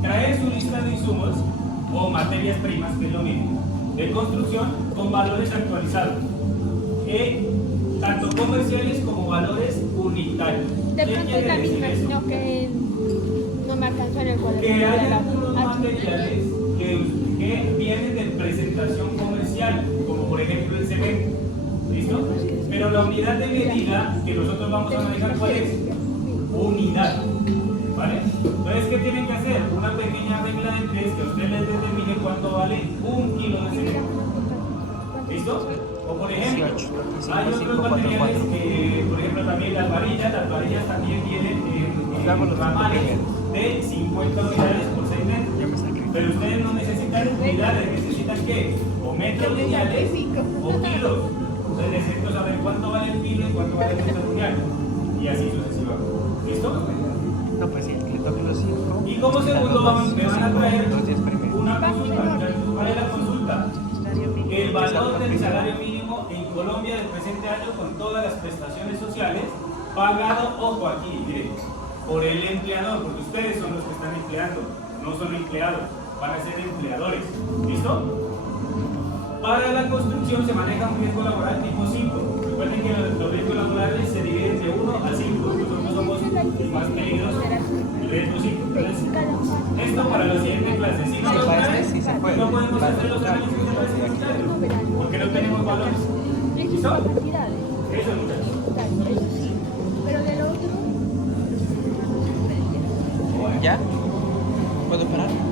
traer su lista de insumos o materias primas, que es lo mismo, de construcción con valores actualizados, tanto comerciales como valores unitarios. De ¿Qué pronto quiere es la decir misma, eso? sino que no me alcanzó en el cuaderno. Que hay algunos materiales que vienen de presentación comercial, como por ejemplo el cemento. ¿Listo? Pero la unidad de medida que nosotros vamos a manejar, ¿cuál es? Unidad. ¿Vale? Entonces, ¿qué tienen que hacer? Una pequeña regla de 3 que usted les determine cuánto vale 1 kilo de cemento. ¿Listo? O por ejemplo, hay otros materiales que, por ejemplo, también las varillas también vienen en ramales de 50 unidades por 6 metros. Pero ustedes no necesitan unidades, necesitan ¿qué? O metros lineales o kilos. Entonces necesito saber cuánto vale el kilo y cuánto vale el metro lineal. Y así sucesivamente. ¿Listo? No, pues sí, le tocan los 5. Y como segundo me van a traer una consulta. ¿Cuál es la consulta? El valor del salario mínimo en Colombia del presente año con todas las prestaciones sociales pagado, ojo aquí, miren, por el empleador, porque ustedes son los que están empleando, no son empleados, van a ser empleadores. ¿Listo? Para la construcción se maneja un riesgo laboral tipo 5. Recuerden que los riesgos laborales se dividen de 1 a 5. Nosotros somos más peligrosos. El riesgo 5. Entonces, esto para la siguiente clase. Si no, para este sí se puede. no podemos Para hacer los análisis de las circunstancias. Porque no tenemos valores. ¿Listo? Eso, muchachos. Pero del otro. ¿Ya? ¿Puedo parar?